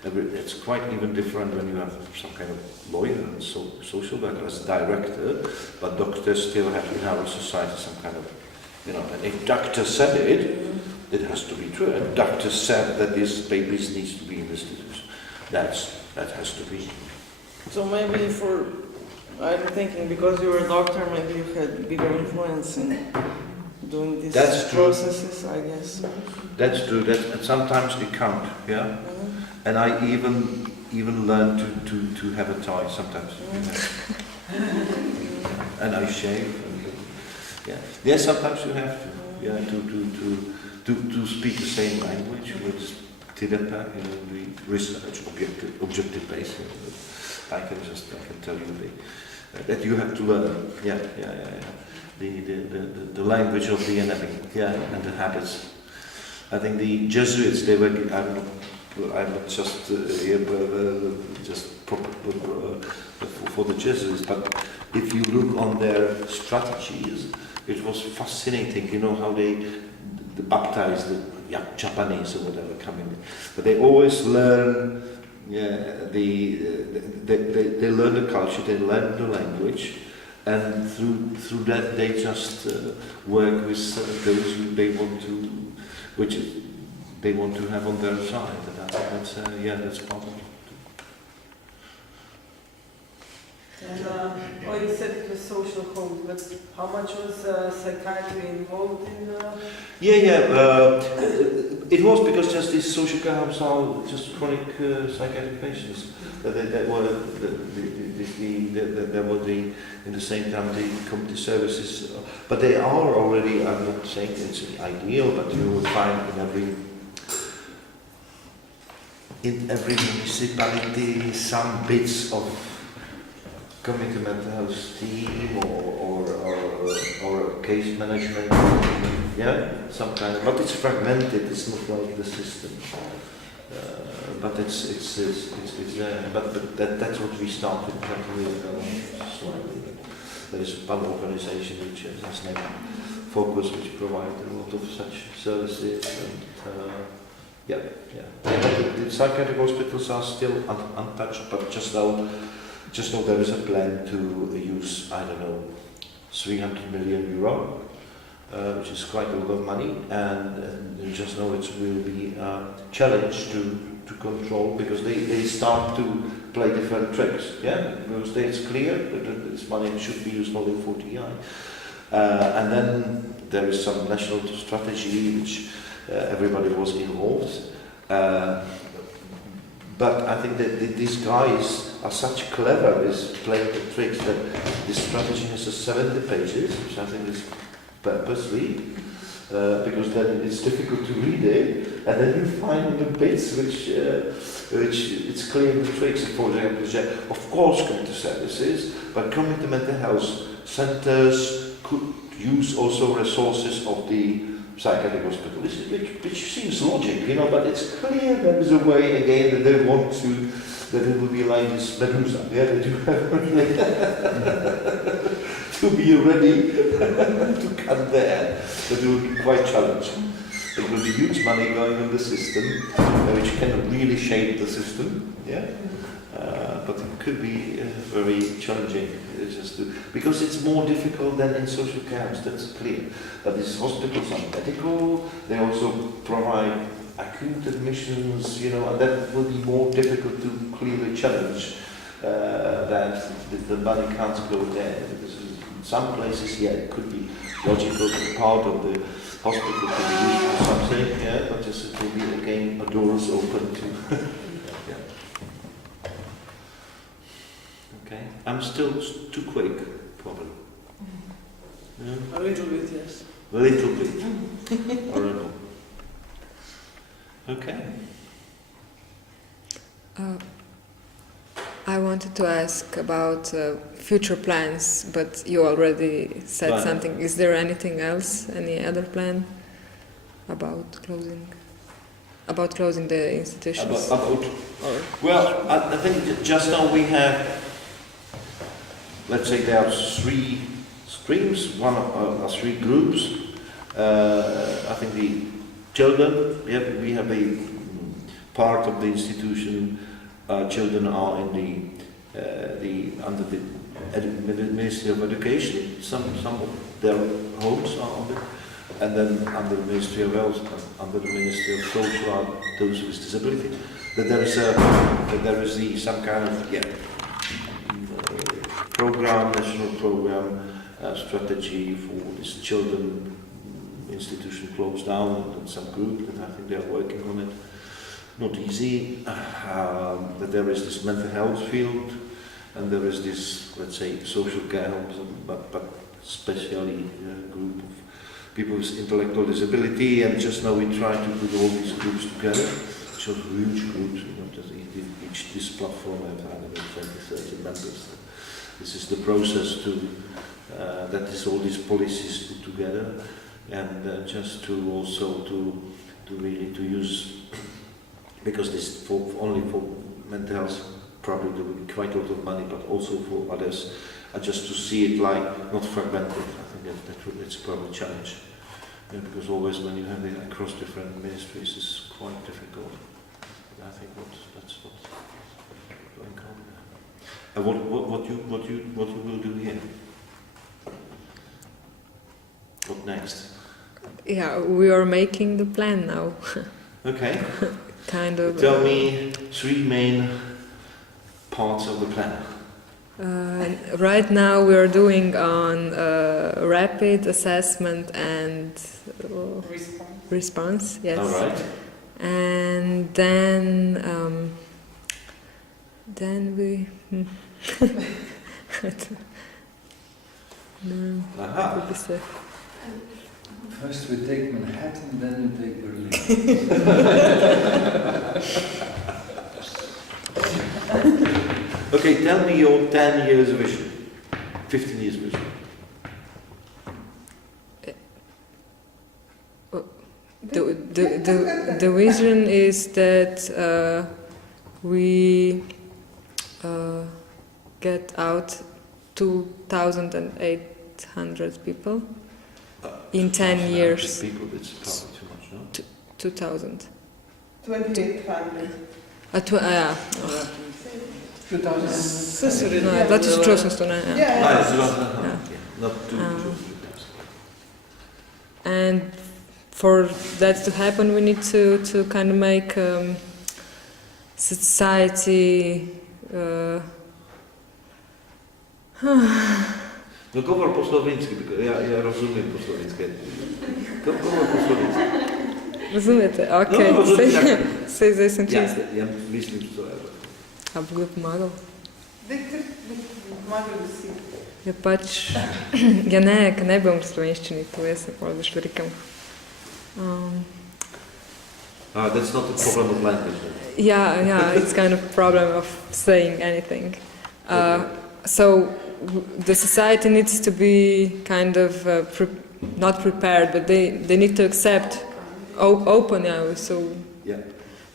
It's quite even different when you have some kind of lawyer and social worker as director, but doctors still have in our society some kind of, you know, and if doctor said it has to be true. And doctor said that this baby needs to be in the institution. That has to be. So maybe I'm thinking because you were a doctor, maybe you had bigger influence in doing these processes, I guess. That's true. And sometimes they count, yeah. Mm-hmm. And I even learned to have a tie sometimes. Mm-hmm. And I shave. Yeah. Sometimes you have to. Yeah. To speak the same language with TDEPA, you know, the research objective based. I can tell you that you have to learn. Yeah. The language of the enemy. Yeah, and the habits. I think the Jesuits, they were. I'm not just here, just for the Jesuits, but if you look on their strategies, it was fascinating. You know how they baptize the Japanese or whatever coming, but they always learn. Yeah, they learn the culture, they learn the language, and through that they just work with those who they want to have on their side. That's part of it. And you said it was social homes, but how much was psychiatry involved in? It was because just these social care homes are just chronic psychiatric patients. That were in the same time the community services, but they are already. I'm not saying it's ideal, but you will find in every municipality some bits of community mental health team or case management, some kind of, but it's fragmented. It's not like the system, but it's there. But that's what we started 20 years ago. There is one organization which has named Focus, which provides a lot of such services. And the psychiatric hospitals are still untouched, but just now there is a plan to use, I don't know, 300 million euro which is quite a lot of money, and you just know it will be a challenge to control, because they start to play different tricks. Yeah, because it's clear that this money should be used only for TI, and then there is some national strategy which everybody was involved. But I think that these guys are such clever with playing the tricks that this strategy has 70 pages, which I think is purposely, because then it's difficult to read it, and then you find the bits which it's clear the tricks. For example, of course community services, but community mental health centers could use also resources of the psychiatric hospital, which seems logic, you know, but it's clear there is a way again that they want to, that it will be like this Meduza, yeah, that you have to be ready to cut there, that will be quite challenging. It will be huge money going in the system, which can really shape the system, yeah, but it could be very challenging. Because it's more difficult than in social camps, that's clear. But these hospitals are medical, they also provide acute admissions, you know, and that will be more difficult to clearly challenge that the money can't go there. Because in some places, yeah, it could be logical that part of the hospital could be used for something, yeah, but just it will be again a doors open to. Yeah. Okay, I'm still too quick, probably. Yeah? A little bit, yes. A little bit. Horrible. Okay. I wanted to ask about future plans, but you already said Right. something. Is there anything else? Any other plan about closing? About closing the institutions? Well, I think just now we have, let's say there are 3 streams, three groups. I think the children, we have a part of the institution. Children are in under the Ministry of Education. Some of their homes are on it, and then under the Ministry of Health, under the Ministry of Social, are those with disability. That there is some kind of program, national program, strategy for this children institution closed down, and some group that I think they are working on it. Not easy. That there is this mental health field, and there is this, let's say, social care homes, but especially a group of people with intellectual disability. And just now we try to put all these groups together, which are huge groups. You know, just each this platform has 120, 30 members. This is the process to that is all these policies put together, and just to also to really to use. Because this only for mental health probably there will be quite a lot of money, but also for others, just to see it like not fragmented. I think that's probably a challenge, because always when you have it across different ministries, it's quite difficult. And I think that's what going on there. And what you will do here? What next? Yeah, we are making the plan now. Okay. Kind of. Tell me 3 main parts of the plan. Right now we are doing on rapid assessment and response. Yes. All right. And then we. No. Aha. What would you say? First we take Manhattan, then we take Berlin. Okay, tell me your 10 years vision, 15 years vision. The vision is that we get out 2,800 people in 10 years. People, it's probably too much, no? 2,000. 2,800. Yeah. 2000. No, 2600, yeah. Yeah. Not too. and for that to happen, we need to kind of make society. No govor po slovenski, ja rozumiem po slovenski. Govor po slovenski. Razumete? Ok, no, sej zdaj sem čisto. Ja mislim, što je. A bi ga pomagal? Pomagal bi si. Ja pač, ja ne bom v slovenščini, to jaz se pa zašvrikam. That's not the problem of language. Yeah, it's kind of problem of saying anything. So the society needs to be kind of not prepared, but they need to accept open now. So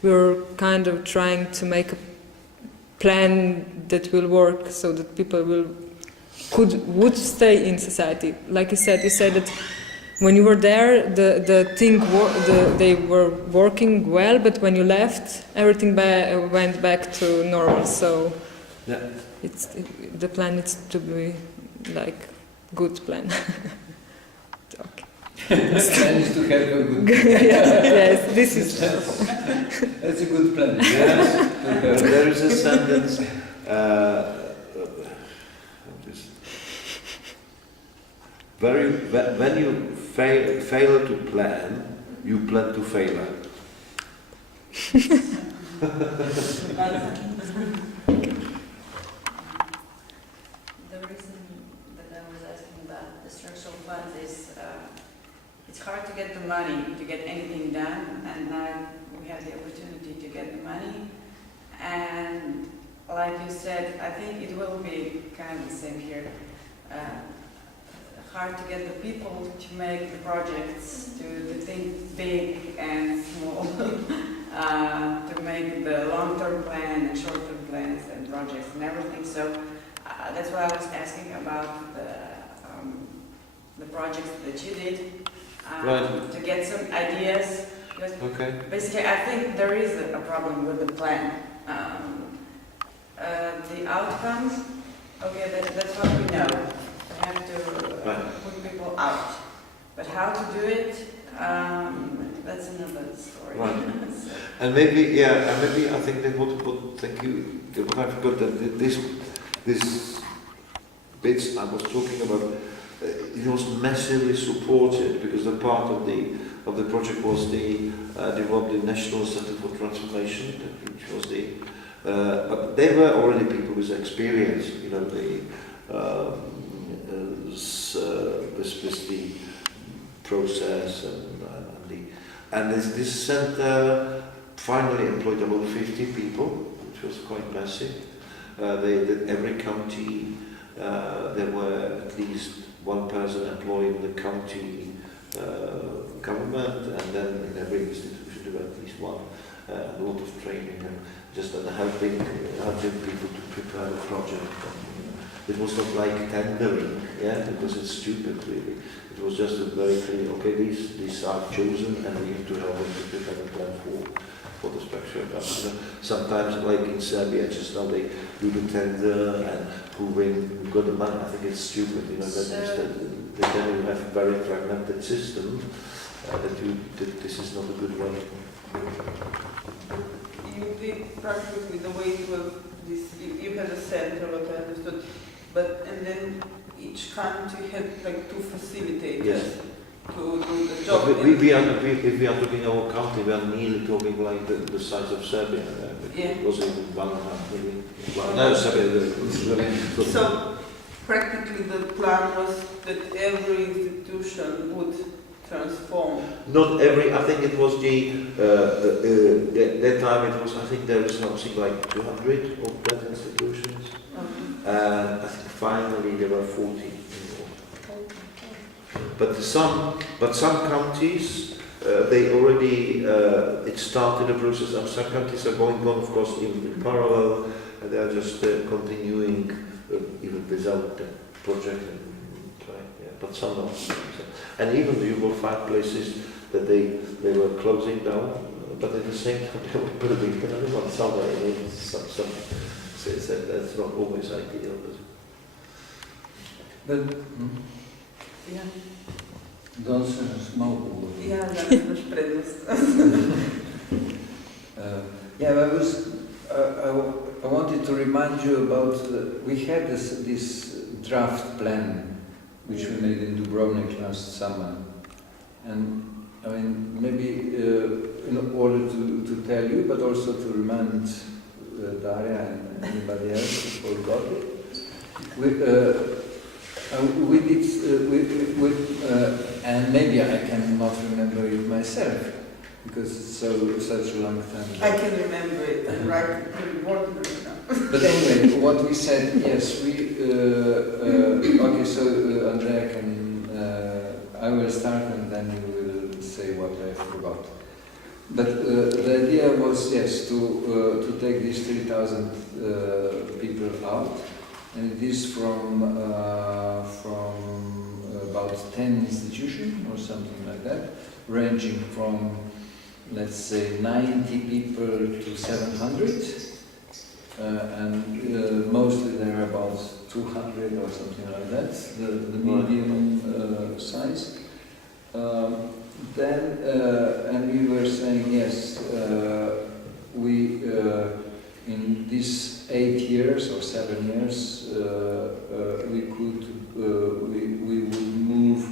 we're kind of trying to make a plan that will work, so that people would stay in society. Like you said that when you were there, they were working well, but when you left, everything went back to normal. So the plan needs to be like good plan. Okay. The plan is to have a good plan. Yes, this is. That's a good plan. Yes. There is a sentence. When you fail to plan, you plan to failure. The reason that I was asking about the structural funds is it's hard to get the money to get anything done, and now we have the opportunity to get the money. And like you said, I think it will be kind of the same here. Hard to get the people to make the projects, to think big and small, to make the long-term plan and short-term plans and projects and everything. So that's why I was asking about the projects that you did, to get some ideas. Because basically, I think there is a problem with the plan. The outcomes, okay, that's what we know. We have to put people out. But how to do it, that's another story. Right. And maybe I think that thank you. What I forgot that this bits I was talking about, it was massively supported because the part of the project was the develop the National Center for Transformation, which was but there were already people with experience, you know, with the process and this center finally employed about 50 people, which was quite massive. Every county there were at least one person employed in the county government, and then in every institution there were at least one. A lot of training and just helping people to prepare the project. It was not like tendering, because it's stupid really. It was just a very clear, okay, these are chosen and we have to help them to prepare the plan for the structure. Sometimes, like in Serbia, just now they do the tender and who got the money. I think it's stupid, you know, then you have a very fragmented system that this is not a good way. You did practically the way it was. You had a center, what I understood, and then each country had like two facilitators to do the job. If we are talking our country, we are nearly talking like the size of Serbia. It was even 1.5 million. No, Serbia. So practically the plan was that every institution would transform. Not every. I think it was that time. It was. I think there was something like 200 of that institutions, and I think finally there were 40. But some counties they already it started the process, and some countries are going on, of course, in parallel, and they are just continuing even without the project. But some not. And even you will find places that they were closing down, but at the same time they were building another one somewhere. That's not always ideal. But Danes malo govori. Ja, danes imaš prednost. I wanted to remind you about, we had this draft plan which we made in Dubrovnik last summer. And I mean, maybe in order to tell you, but also to remind Daria and anybody else who forgot it, we did, and maybe I cannot remember it myself, because it's such a long time ago. I can remember it and write the word now. But anyway, what we said, yes, okay, so Andrea can, I will start and then you will say what I forgot. But the idea was, yes, to take these 3,000 people out, and it is from about 10 institutions or something like that, ranging from, let's say, 90 people to 700, and mostly there are about 200 or something like that, the medium size. And we were saying, yes, we in these 8 years or 7 years, we would move.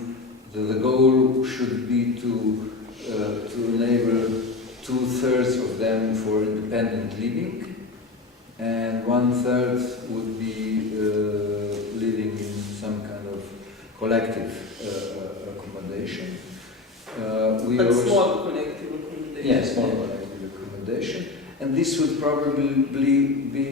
The goal should be to enable 2/3 of them for independent living, and 1/3 would be living in some kind of collective accommodation. But small collective accommodation. Yes, small collective accommodation. And this would probably be,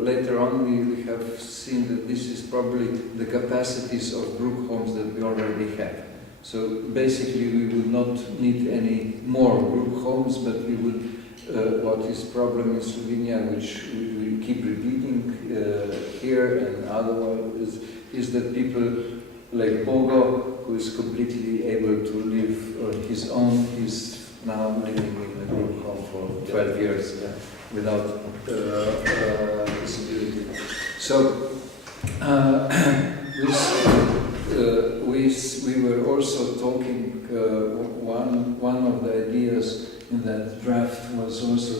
later on we have seen that this is probably the capacities of group homes that we already have. So basically we would not need any more group homes, but we would, what is problem in Slovenia, which we keep repeating here and otherwise, is that people like Bogo, who is completely able to live on his own, is now living in a group home for 12 years without disability. So we were also talking, one of the ideas in that draft was also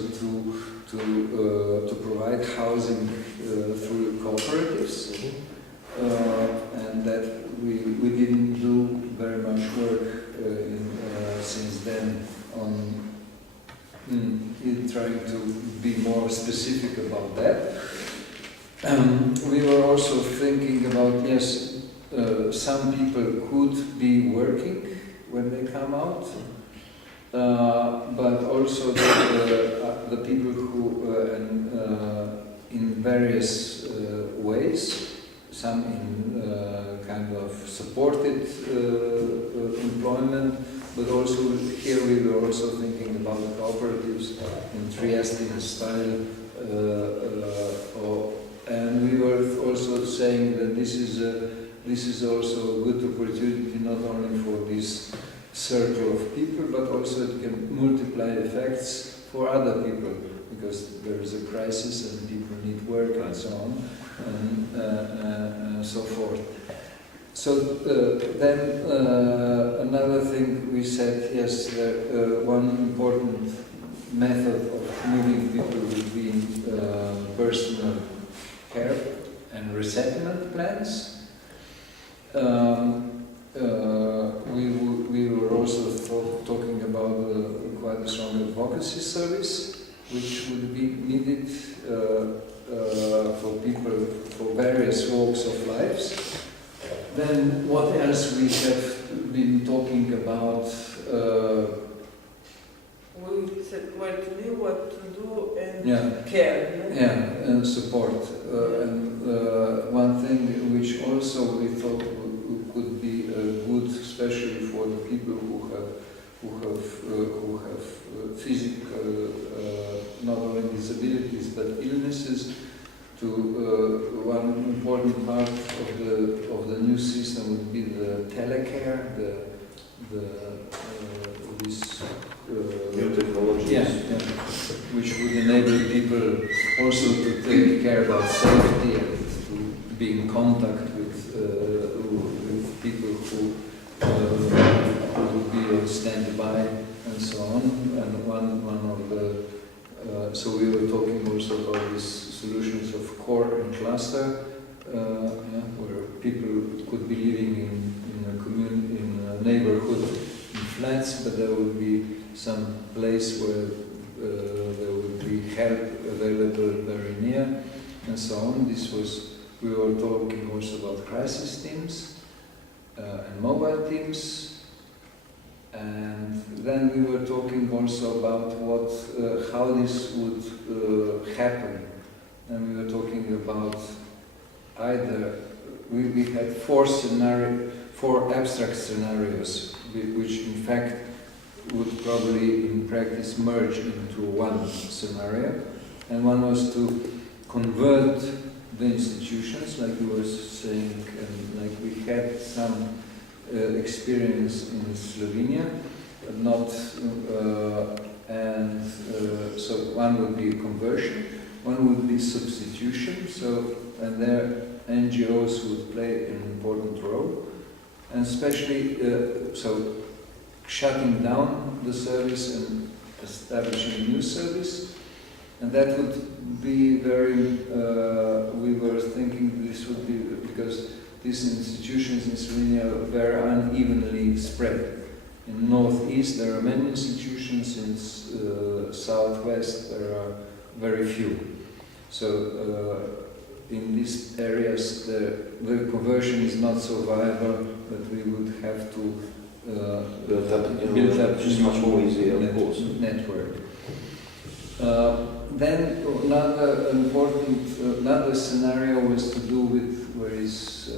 to provide housing through cooperatives, and that we didn't do very much work since then on trying to be more specific about that. We were also thinking about, yes, some people could be working when they come out, but also the people who in various ways, some in kind of supported employment, but also here we were also thinking about cooperatives in Trieste style, and we were also saying that this is also a good opportunity not only for this circle of people, but also it can multiply effects for other people, because there is a crisis and people need work and so on, and so forth. So then another thing we said, yes, one important method of moving people would be personal care and resettlement plans. We were also talking about quite a strong advocacy service, which would be needed for people for various walks of lives. Then what else we have been talking about? We said where to live, what to do, and Yeah. care. Yeah, and support. And one thing which also we thought could be good, especially for the people who have physical, not only disabilities but illnesses. One important part of the new system would be the telecare, New technologies. Yeah, which would enable people also to take care about safety and to be in contact with people who would be on standby and so on. And one of the so we were talking also about these solutions of core and cluster, where people could be living in a community, in a neighborhood, in flats, but there would be some place where there would be help available very near, and so on. We were talking also about crisis teams and mobile teams, and then we were talking also about how this would happen, and we were talking about either we had four abstract scenarios, which in fact would probably in practice merge into one scenario, and one was to convert the institutions, like you were saying, and like we had some experience in Slovenia, but not, so one would be conversion, one would be substitution, so, and there NGOs would play an important role, and especially, so shutting down the service and establishing a new service, and that would be very, we were thinking this would be, because these institutions in Slovenia are very unevenly spread. In northeast there are many institutions, in southwest there are very few. So in these areas the conversion is not so viable, but we would have to build up just much more easier, of course. Network. Then another scenario was to do with where is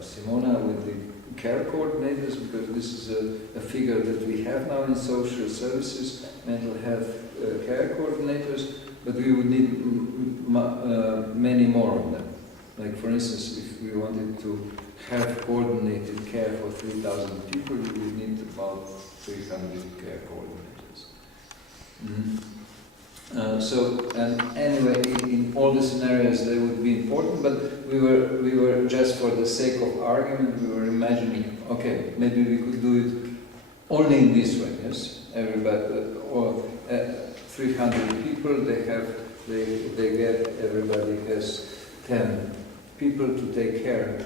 Simona with the care coordinators, because this is a figure that we have now in social services, mental health care coordinators, but we would need many more of them. Like for instance, if we wanted to have coordinated care for 3,000 people, we would need about 300 care coordinators. So, and anyway, in all the scenarios they would be important, but we were just for the sake of argument, we were imagining, okay, maybe we could do it only in this way, yes? Everybody, or 300 people, they get, everybody has 10 people to take care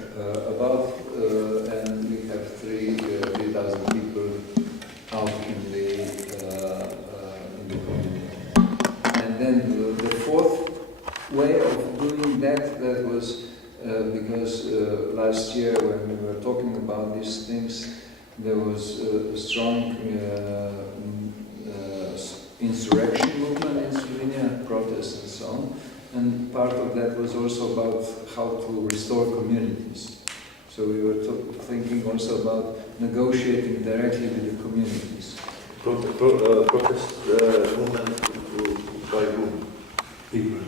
about, and we have 3,000 people out in the community. And then the fourth way of doing that was because last year when we were talking about these things, there was a strong insurrection movement in Slovenia, protests and so on. And part of that was also about how to restore communities. So we were thinking also about negotiating directly with the communities. Protest movement by whom? People.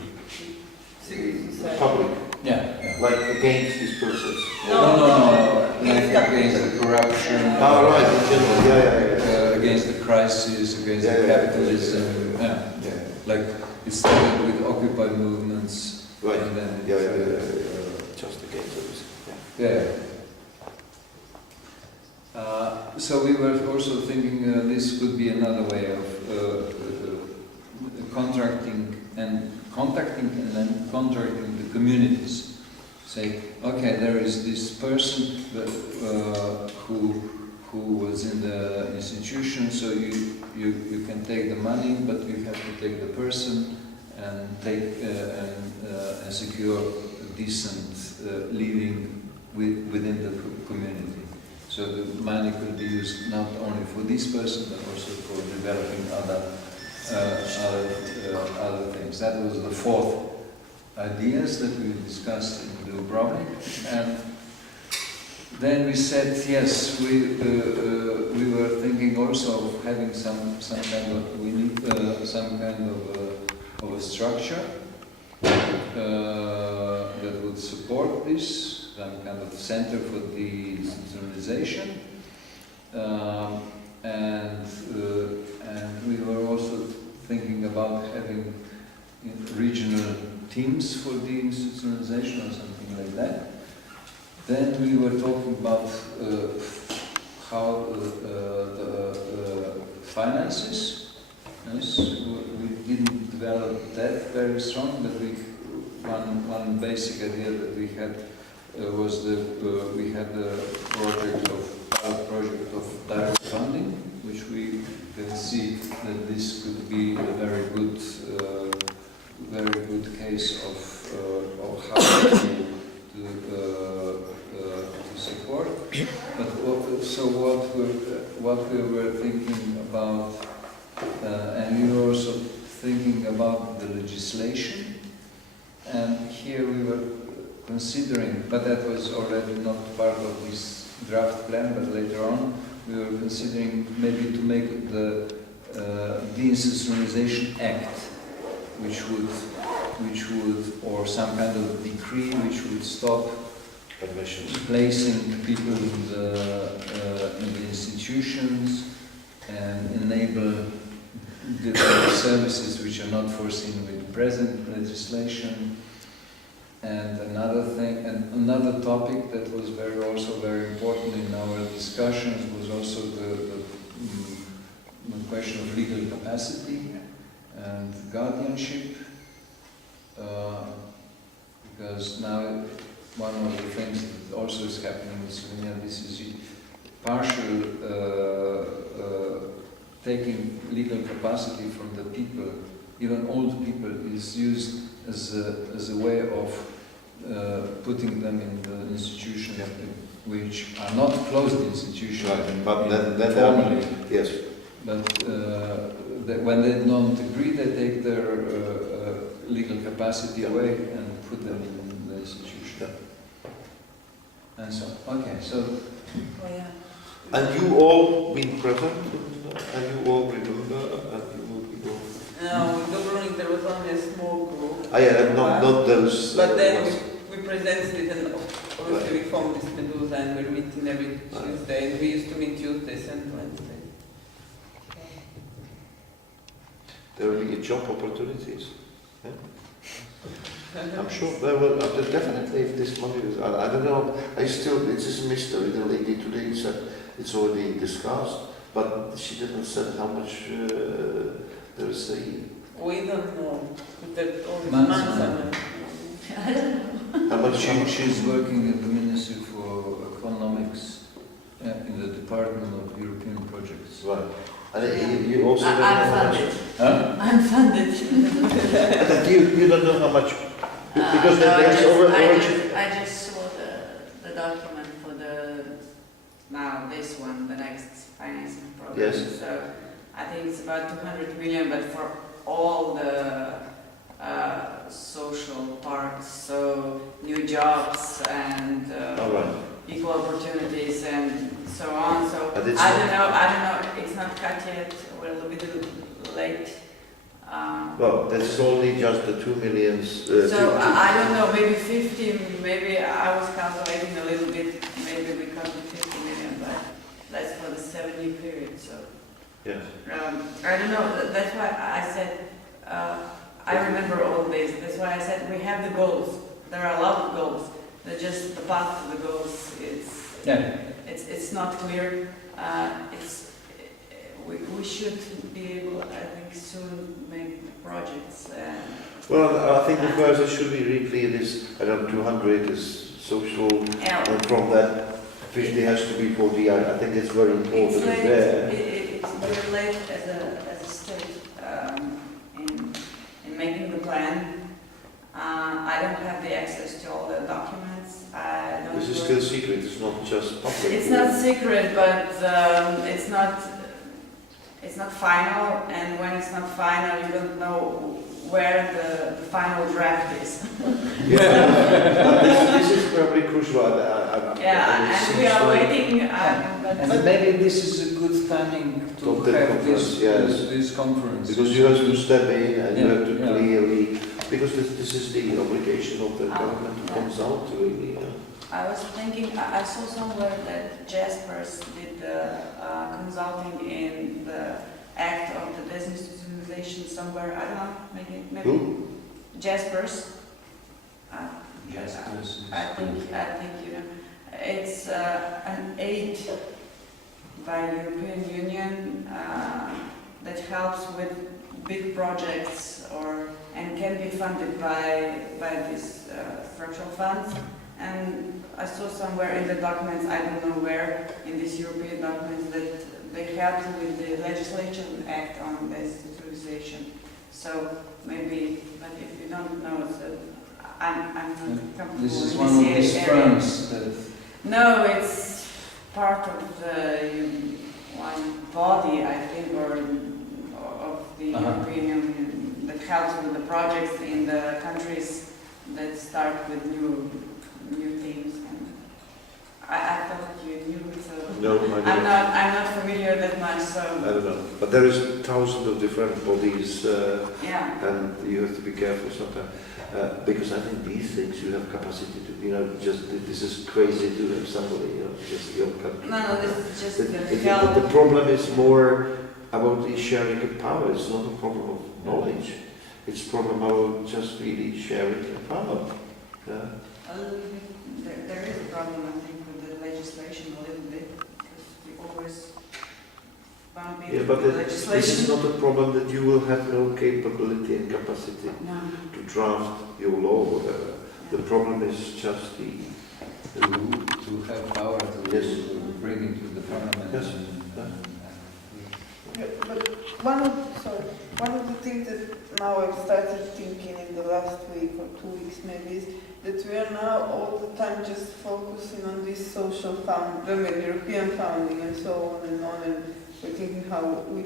Public. Yeah. Like against this process. No. Like against the corruption. Right, in general. Yeah. Against the crisis, against the capitalism. Yeah. Like it started with Occupy movements. Right. And then just against those. Yeah. So we were also thinking this could be another way of contacting and then contracting the communities. Say, okay, there is this person who was in the institution, so you can take the money, but you have to take the person and take and secure decent living within the community. So the money could be used not only for this person, but also for developing other things. That was the fourth ideas that we discussed in Dubrovnik, and then we said yes. We were thinking also of having some kind of a structure that would support this, some kind of center for decentralization, and we were also thinking about having regional teams for deinstitutionalization or something like that. Then we were talking about how the finances. Yes, we didn't develop that very strong, but one basic idea that we had was we had a project of direct funding, which we can see that this could be a very good case of how to support. But what we were thinking about, and we were also thinking about the legislation, and here we were considering, but that was already not part of this draft plan, but later on we were considering maybe to make the Desinstitutionalization Act, which would, or some kind of decree which would stop placing people in the institutions and enable different services which are not foreseen with present legislation. And another topic that was also very important in our discussions was also the question of legal capacity and guardianship, because now one of the things that also is happening in Slovenia, this is partial taking legal capacity from the people, even old people, is used as a way of putting them in the institutions which are not closed institutions, right. But then formally. Yes. But when they don't agree, they take their legal capacity away and put them in the institution. And so, okay, so. Oh, yeah. And you all been present, and you all remember, and you will be all. No, in Dubrovnik there was only a small group. Yeah, not those. But then we presented it, and obviously we formed this Meduza, and we're meeting every Tuesday. And we used to meet Tuesdays and Wednesdays. There will be job opportunities. Yeah? I'm sure there will definitely, if this money is. I don't know. It's a mystery. The lady today said it's already discussed, but she didn't say how much there is a. We don't know. That all Months. How much? She's working at the Ministry for Economics in the Department of European Projects. Right. And you also. I'm funded. Huh? I'm funded. And you don't know how much. Because No, there's I just saw the document for this one, the next financing program. Yes. So I think it's about 200 million, but for all the social parts, so new jobs and equal opportunities and so on. So I don't know. It's not cut yet. We're a little bit late. Well, that's only just the 2 million. So I don't know, maybe 50, maybe I was calculating a little bit, maybe we come to 50 million, but that's for the 7-year period, so. Yes. I don't know, that's why I said, I remember all this, that's why I said we have the goals, there are a lot of goals, they're just the path to the goals, it's not clear, we should be able, I think, soon make projects. Well, I think the first that should be really clear is around 200 is social, and from that 50 has to be 40. I think it's very important. It's late, we're late as a state in making the plan. I don't have the access to all the documents. This is still secret. It's not just public. It's not secret, but it's not final, and when it's not final, you don't know where the final draft is. This is probably crucial. And we are waiting. And maybe this is a good timing to have this conference. Because you have to step in and you have to clearly, because this is the obligation of the government to consult really. I was thinking, I saw somewhere that Jaspers did the consulting in the act of the desinstitutionalization somewhere, I don't know, maybe. Who? Jaspers. Jaspers. I think you know. It's an aid by the European Union that helps with big projects and can be funded by these structural funds. And I saw somewhere in the documents, I don't know where, in these European documents, that they help with the legislation act on desinstitutionalization. So maybe, but if you don't know, so I'm not comfortable. This is with one of these area. funds that... No, it's part of the one body, I think, or of the European Union that helps with the projects in the countries that start with new themes. And I thought you knew, so No, I don't. I'm not familiar that much. So I don't know. But there is thousands of different bodies, yeah. and you have to be careful sometimes. Because I think these things you have capacity to, just this is crazy to have somebody, just your country. No, this is just the help. The problem is more about the sharing of power. It's not a problem of knowledge. It's a problem about just really sharing the power. Yeah. A little bit. There is a problem, I think, with the legislation a little bit, because we always bump into But the this legislation. is not a problem that you will have no capability and capacity No. to draft your law or whatever. The problem is just to have power to bring into the parliament. Yes. Yeah, but one of the things that now I've started thinking in the last week or 2 weeks maybe is that we are now all the time just focusing on this social European founding and so on, and we're thinking how we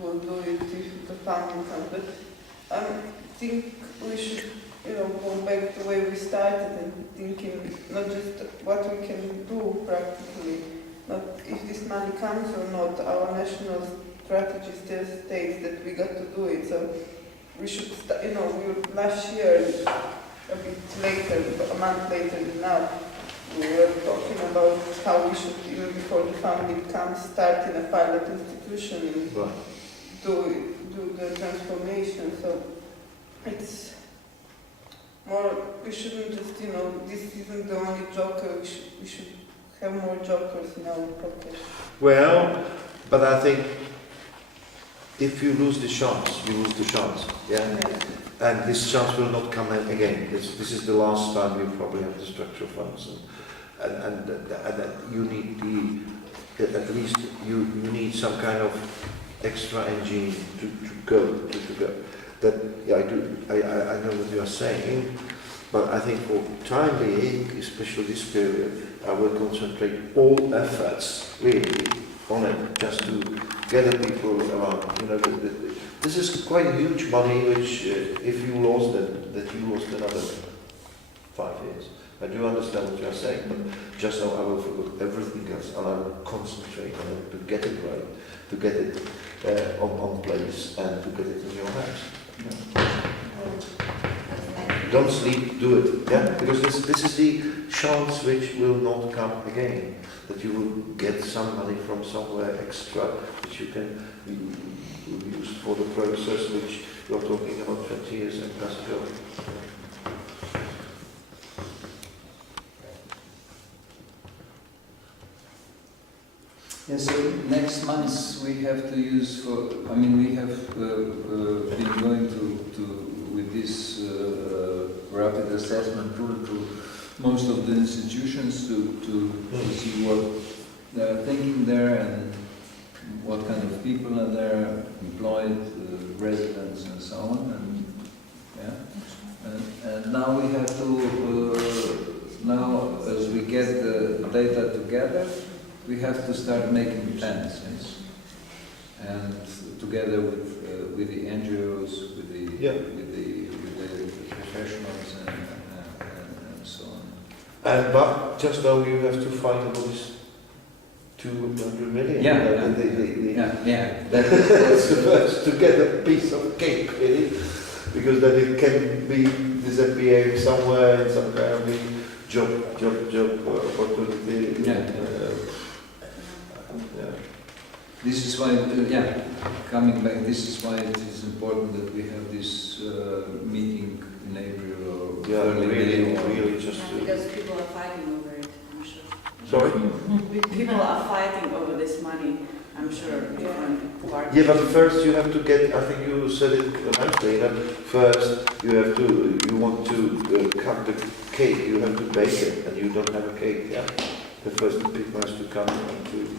will do it if the founding comes. But I think we should, go back to the way we started and thinking not just what we can do practically, not if this money comes or not. Our national strategy still states that we got to do it. So we should, last year, a bit later, a month later than now, we were talking about how we should, even before the funding comes, start in a pilot institution and do the transformation. So it's more, we shouldn't just, this isn't the only joker, we should have more jokers in our pocket. Well, but I think if you lose the chance, you lose the chance. Yeah. And this chance will not come again. This is the last time you probably have the structural funds, and you need at least you need some kind of extra engine to go. That I know what you are saying, but I think for time being, especially this period, I will concentrate all efforts really on it, just to gather people around. This is quite huge money, which if you lost it, that you lost another 5 years. I do understand what you are saying, but just now I will forget everything else and I will concentrate on it to get it right, to get it on place and to get it in your hands. Yeah. Don't sleep, do it. Yeah, because this is the chance which will not come again. That you will get some money from somewhere extra which you can use for the process which you're talking about 20 years and plus ago. Yes, so next month we have to use we have been going to with this rapid assessment tool to most of the institutions to see what they're thinking there and what kind of people are there, employed, residents and so on. And now we have to, now as we get the data together, we have to start making plans, yes? And together with the NGOs, with the professionals and so on. But just now you have to find about this 200 million. That's the first to get a piece of cake, really, because then it can be disappearing somewhere in some kind of job opportunity. This is why, coming back, this is why it is important that we have this meeting in April or early May. Really just because people are fighting over it, I'm sure. Sorry? People are fighting over this money, I'm sure, different parties. Yeah, but first you have to get, I think you said it nicely, that first you want to cut the cake, you have to bake it, and you don't have a cake, yeah? The first people has to come and to...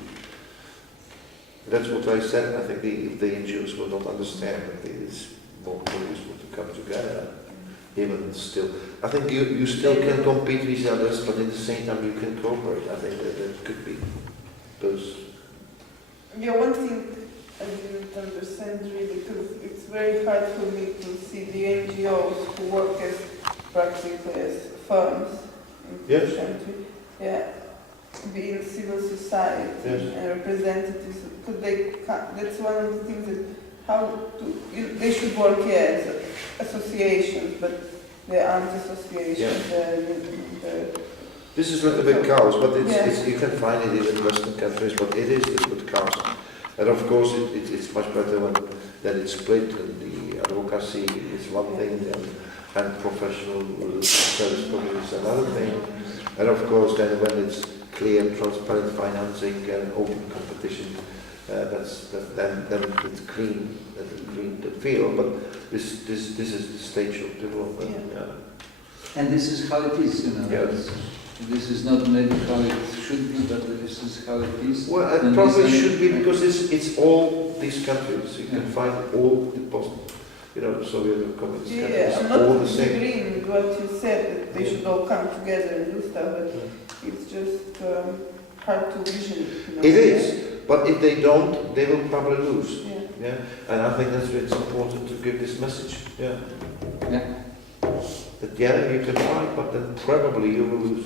That's what I said, I think if the NGOs will not understand that it is more useful to come together, even still. I think you still can compete with others, but at the same time you can cooperate. I think that could be those... Yeah, one thing I didn't understand really, because it's very hard for me to see the NGOs who work as practically as firms in this country, being civil society and representatives, because that's one of the things that they should work as associations, but they aren't associations. This is a little bit chaos, but it's, you can find it in Western countries, but it is a little bit chaos. And of course, it's much better when it's split, and the advocacy is one thing, and professional service provision is another thing. And of course, then when it's clear, transparent financing and open competition, then it's clean the field. But this is the stage of development. And this is how it is, you know. Yes. This is not maybe how it should be, but this is how it is. Well, it probably should be, because it's all these countries. You can find all the post, Soviet communist countries, I'm not all the same. agreeing with what you said, that they should all come together and do stuff, but it's just hard to vision it. It is, but if they don't, they will probably lose. Yeah. And I think that's it's important to give this message. Yeah. That you can fight, but then probably you will lose.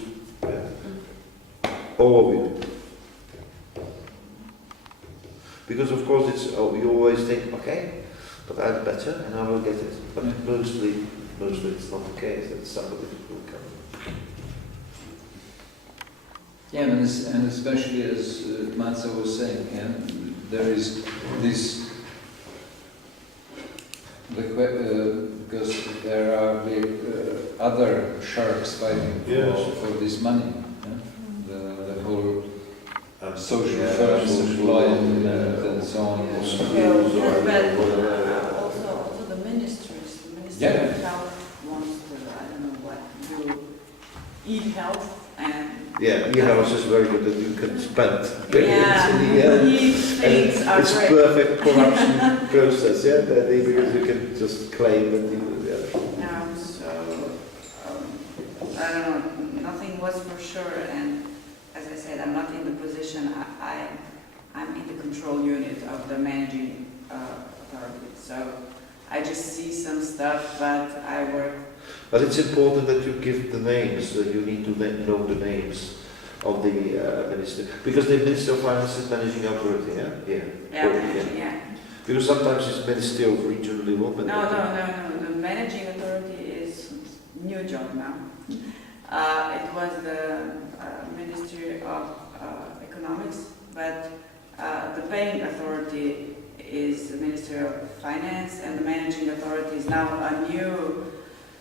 All of you. Because of course you always think, okay, but I'm better and I will get it. But mostly it's not the case, that somebody will come. Yeah, and especially as Matza was saying, there is this, because there are the other sharks fighting for this money. The whole social firms, employment, and so on. Also the ministries. The Ministry of Health wants to, I don't know what, do e-health and... e-health is very good that you can spend things are it's great. Perfect corruption process, because you can just claim and deal with it. I don't know, nothing was for sure, and as I said, I'm not in the position, I'm in the control unit of the managing authority, so I just see some stuff, but I work. But it's important that you give the names, that you need to know the names of the minister, because the Minister of Finance is managing authority, Because sometimes it's Ministry of Regional Development. No, the managing authority is new job now. It was the Ministry of Economics, but the paying authority is the Ministry of Finance, and the managing authority is now a new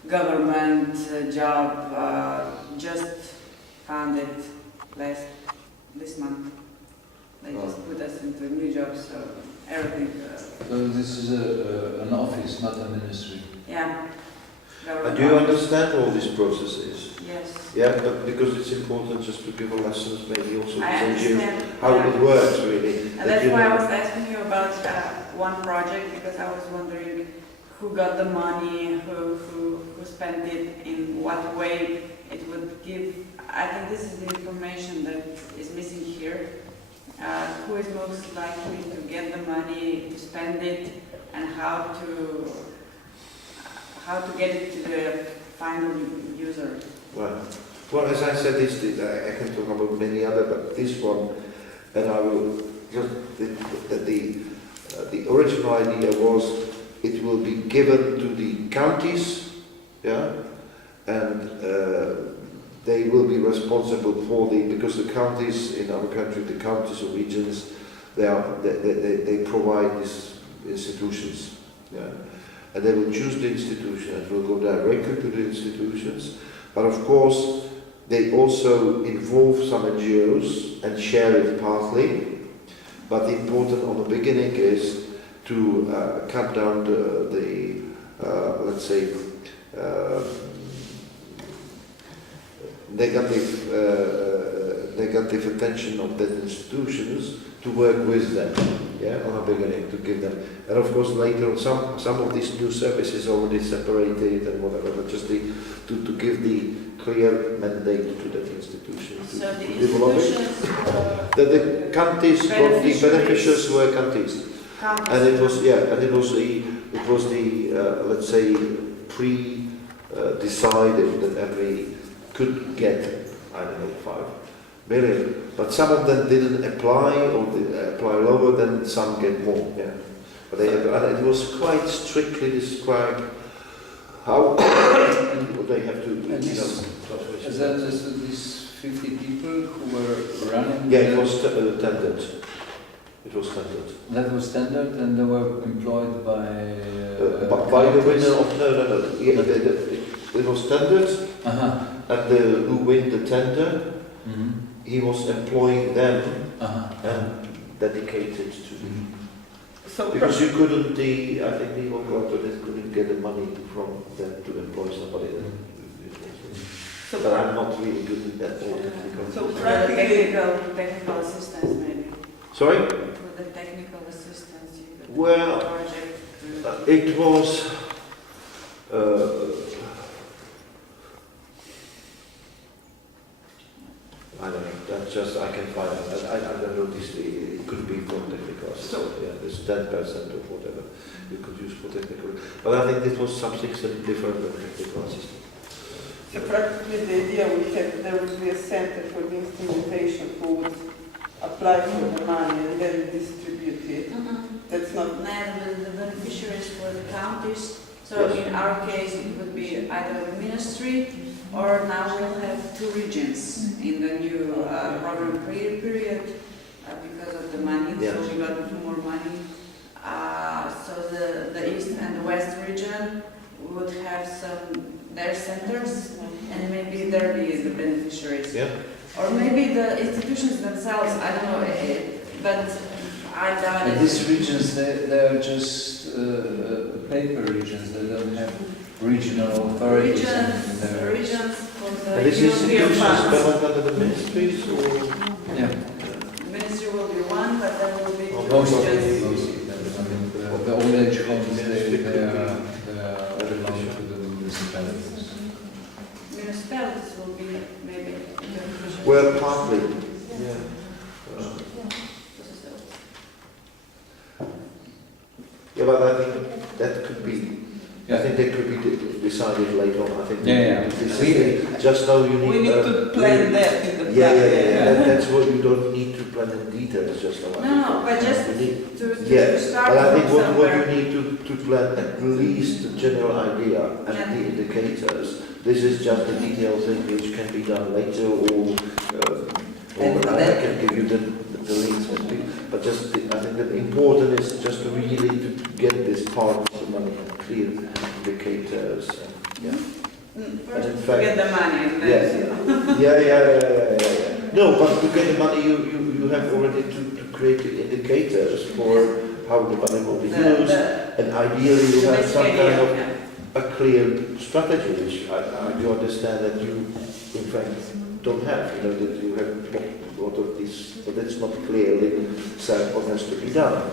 government job, just founded this month. They just put us into a new job, so everything. So this is an office, not a ministry. Yeah. And do you understand all these processes? Yes. Yeah, but because it's important just to give a lessons, maybe also to I understand how it works really. And that's why I was asking you about one project, because I was wondering who got the money, who spent it, in what way it would give. I think this is the information that is missing here. Who is most likely to get the money, to spend it, and how to get it to the final user. Well, as I said, I can talk about many other, but this one, and I will just the original idea was it will be given to the counties, and they will be responsible for because the counties in our country, the counties or regions, they provide these institutions, and they will choose the institution. It will go directly to the institutions, but of course they also involve some NGOs and share it partly. But the important on the beginning is to cut down the let's say, negative attention of the institutions, to work with them, on the beginning, to give them, and of course later some of these new services already separated and whatever, but just to give the clear mandate to that institution to develop it. That the counties, the beneficiaries were counties, and it was the let's say decided that every could get, I don't know, 5 million, but some of them didn't apply or apply lower, then some get more. But they have, and it was quite strictly described how they have to. As I understood, these 50 people who were running. Yeah, it was tendered. It was tendered. That was tendered, and they were employed by the winner of no. Yeah, it was tendered, and who win the tender, he was employing them and dedicated to them. Because you couldn't, I think the authorities couldn't get the money from them to employ somebody. But I'm not really good at that. So technical assistance maybe. Sorry? For the technical assistance, you could well, project. It was. I don't know. That's just I can find it. I don't know this. It could be for technical assistance. There's 10% or whatever you could use for technical. But I think this was something different than technical assistance. So practically the idea we had there would be a center for the instrumentation who would apply for the money and then distribute it. That's not the beneficiaries for the counties. So yes. in our case it would be either the ministry or now we'll have 2 regions in the new program period because of the money. Yeah. So we got more money. So the east and the west region would have their centers and maybe they'll be the beneficiaries. Yeah. Or maybe the institutions themselves, I don't know, but I doubt it. These regions, they are just paper regions, they don't have regional authorities. Regions for the And this European institutions funds. belong under the ministries or? Yeah. The ministry will be one, but there will be 2 Most of regions. the old age homes, they belong to the municipalities. Municipalities will be maybe. Well, partly. Yeah. Yeah, but I think that could be. I think that could be decided later on. I think. Just now you need. We need to plan that in the plan. Yeah. That's what you don't need to plan in details just now. No, but just to start. But I think from what somewhere. you need to plan at least the general idea and the indicators. This is just the detail thing which can be done later, or I can give you the links. But just I think the important is just really to get this part of the money and clear indicators. First to get the money and then. Yeah. No, but to get the money, you have already to create the indicators for how the money will be used, and ideally you have some kind of a clear strategy, which I do understand that you, in fact, don't have. That you have a lot of this, but it's not clearly said what has to be done.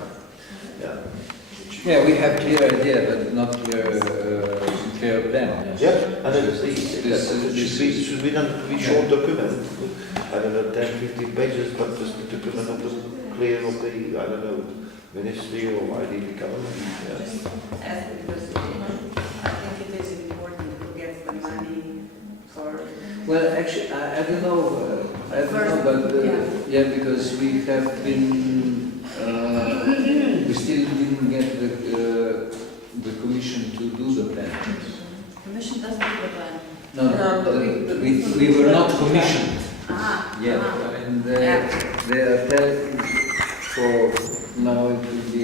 Yeah, we have clear idea, but not clear plan. Yeah, and it should be done to be short document. I don't know, 10, 15 pages, but just the document of the clear of the, I don't know, ministry or ideally government. Because I think it is important to get the money for. Well, actually, I don't know, but because we have been, we still didn't get the commission to do the plan. Commission doesn't do the plan. No, we were not commissioned. And they are telling for now it will be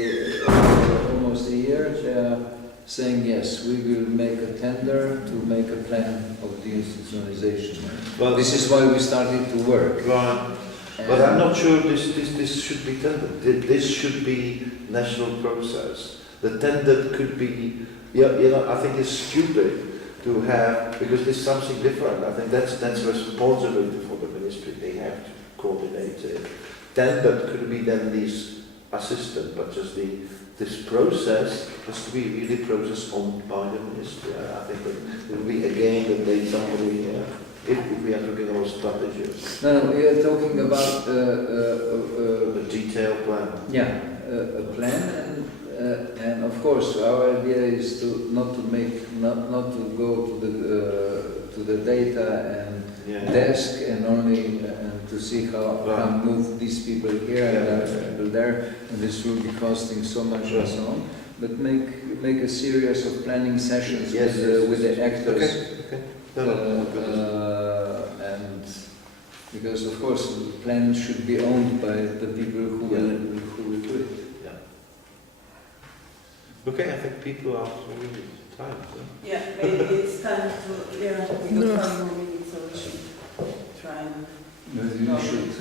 almost a year. They are saying yes, we will make a tender to make a plan of deinstitutionalization. Well, This is why we started to work. right. But I'm not sure this should be tendered. This should be national process. The tender could be, I think it's stupid to have, because there's something different. I think that's responsibility for the ministry. They have to coordinate it. Tender could be then these assistant, but just this process has to be really process owned by the ministry. I think that it will be again that they somebody, if we are talking about strategies. No, we are talking about A detailed plan. a plan, and of course our idea is to not to go to the data and desk and only to see how can move these people here and those people there, and this will be costing so much and so on. But make a series of planning sessions with the actors. Okay. And because of course the plan should be owned by the people who will do it. Okay, I think people are really tired. Yeah, maybe it's time to, we got 5 more minutes, so we should try and... Maybe we should.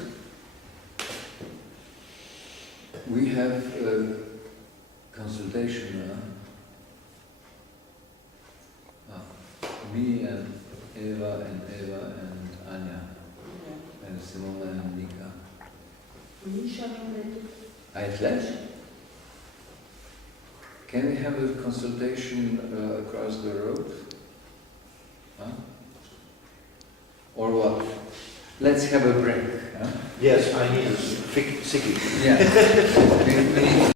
We have a consultation me and Eva and Anya and Simona and Nika. Uitleg? Can we have a consultation across the road? Huh? Or what? Let's have a break. Huh? Yes, I need a sicky. Yeah. we need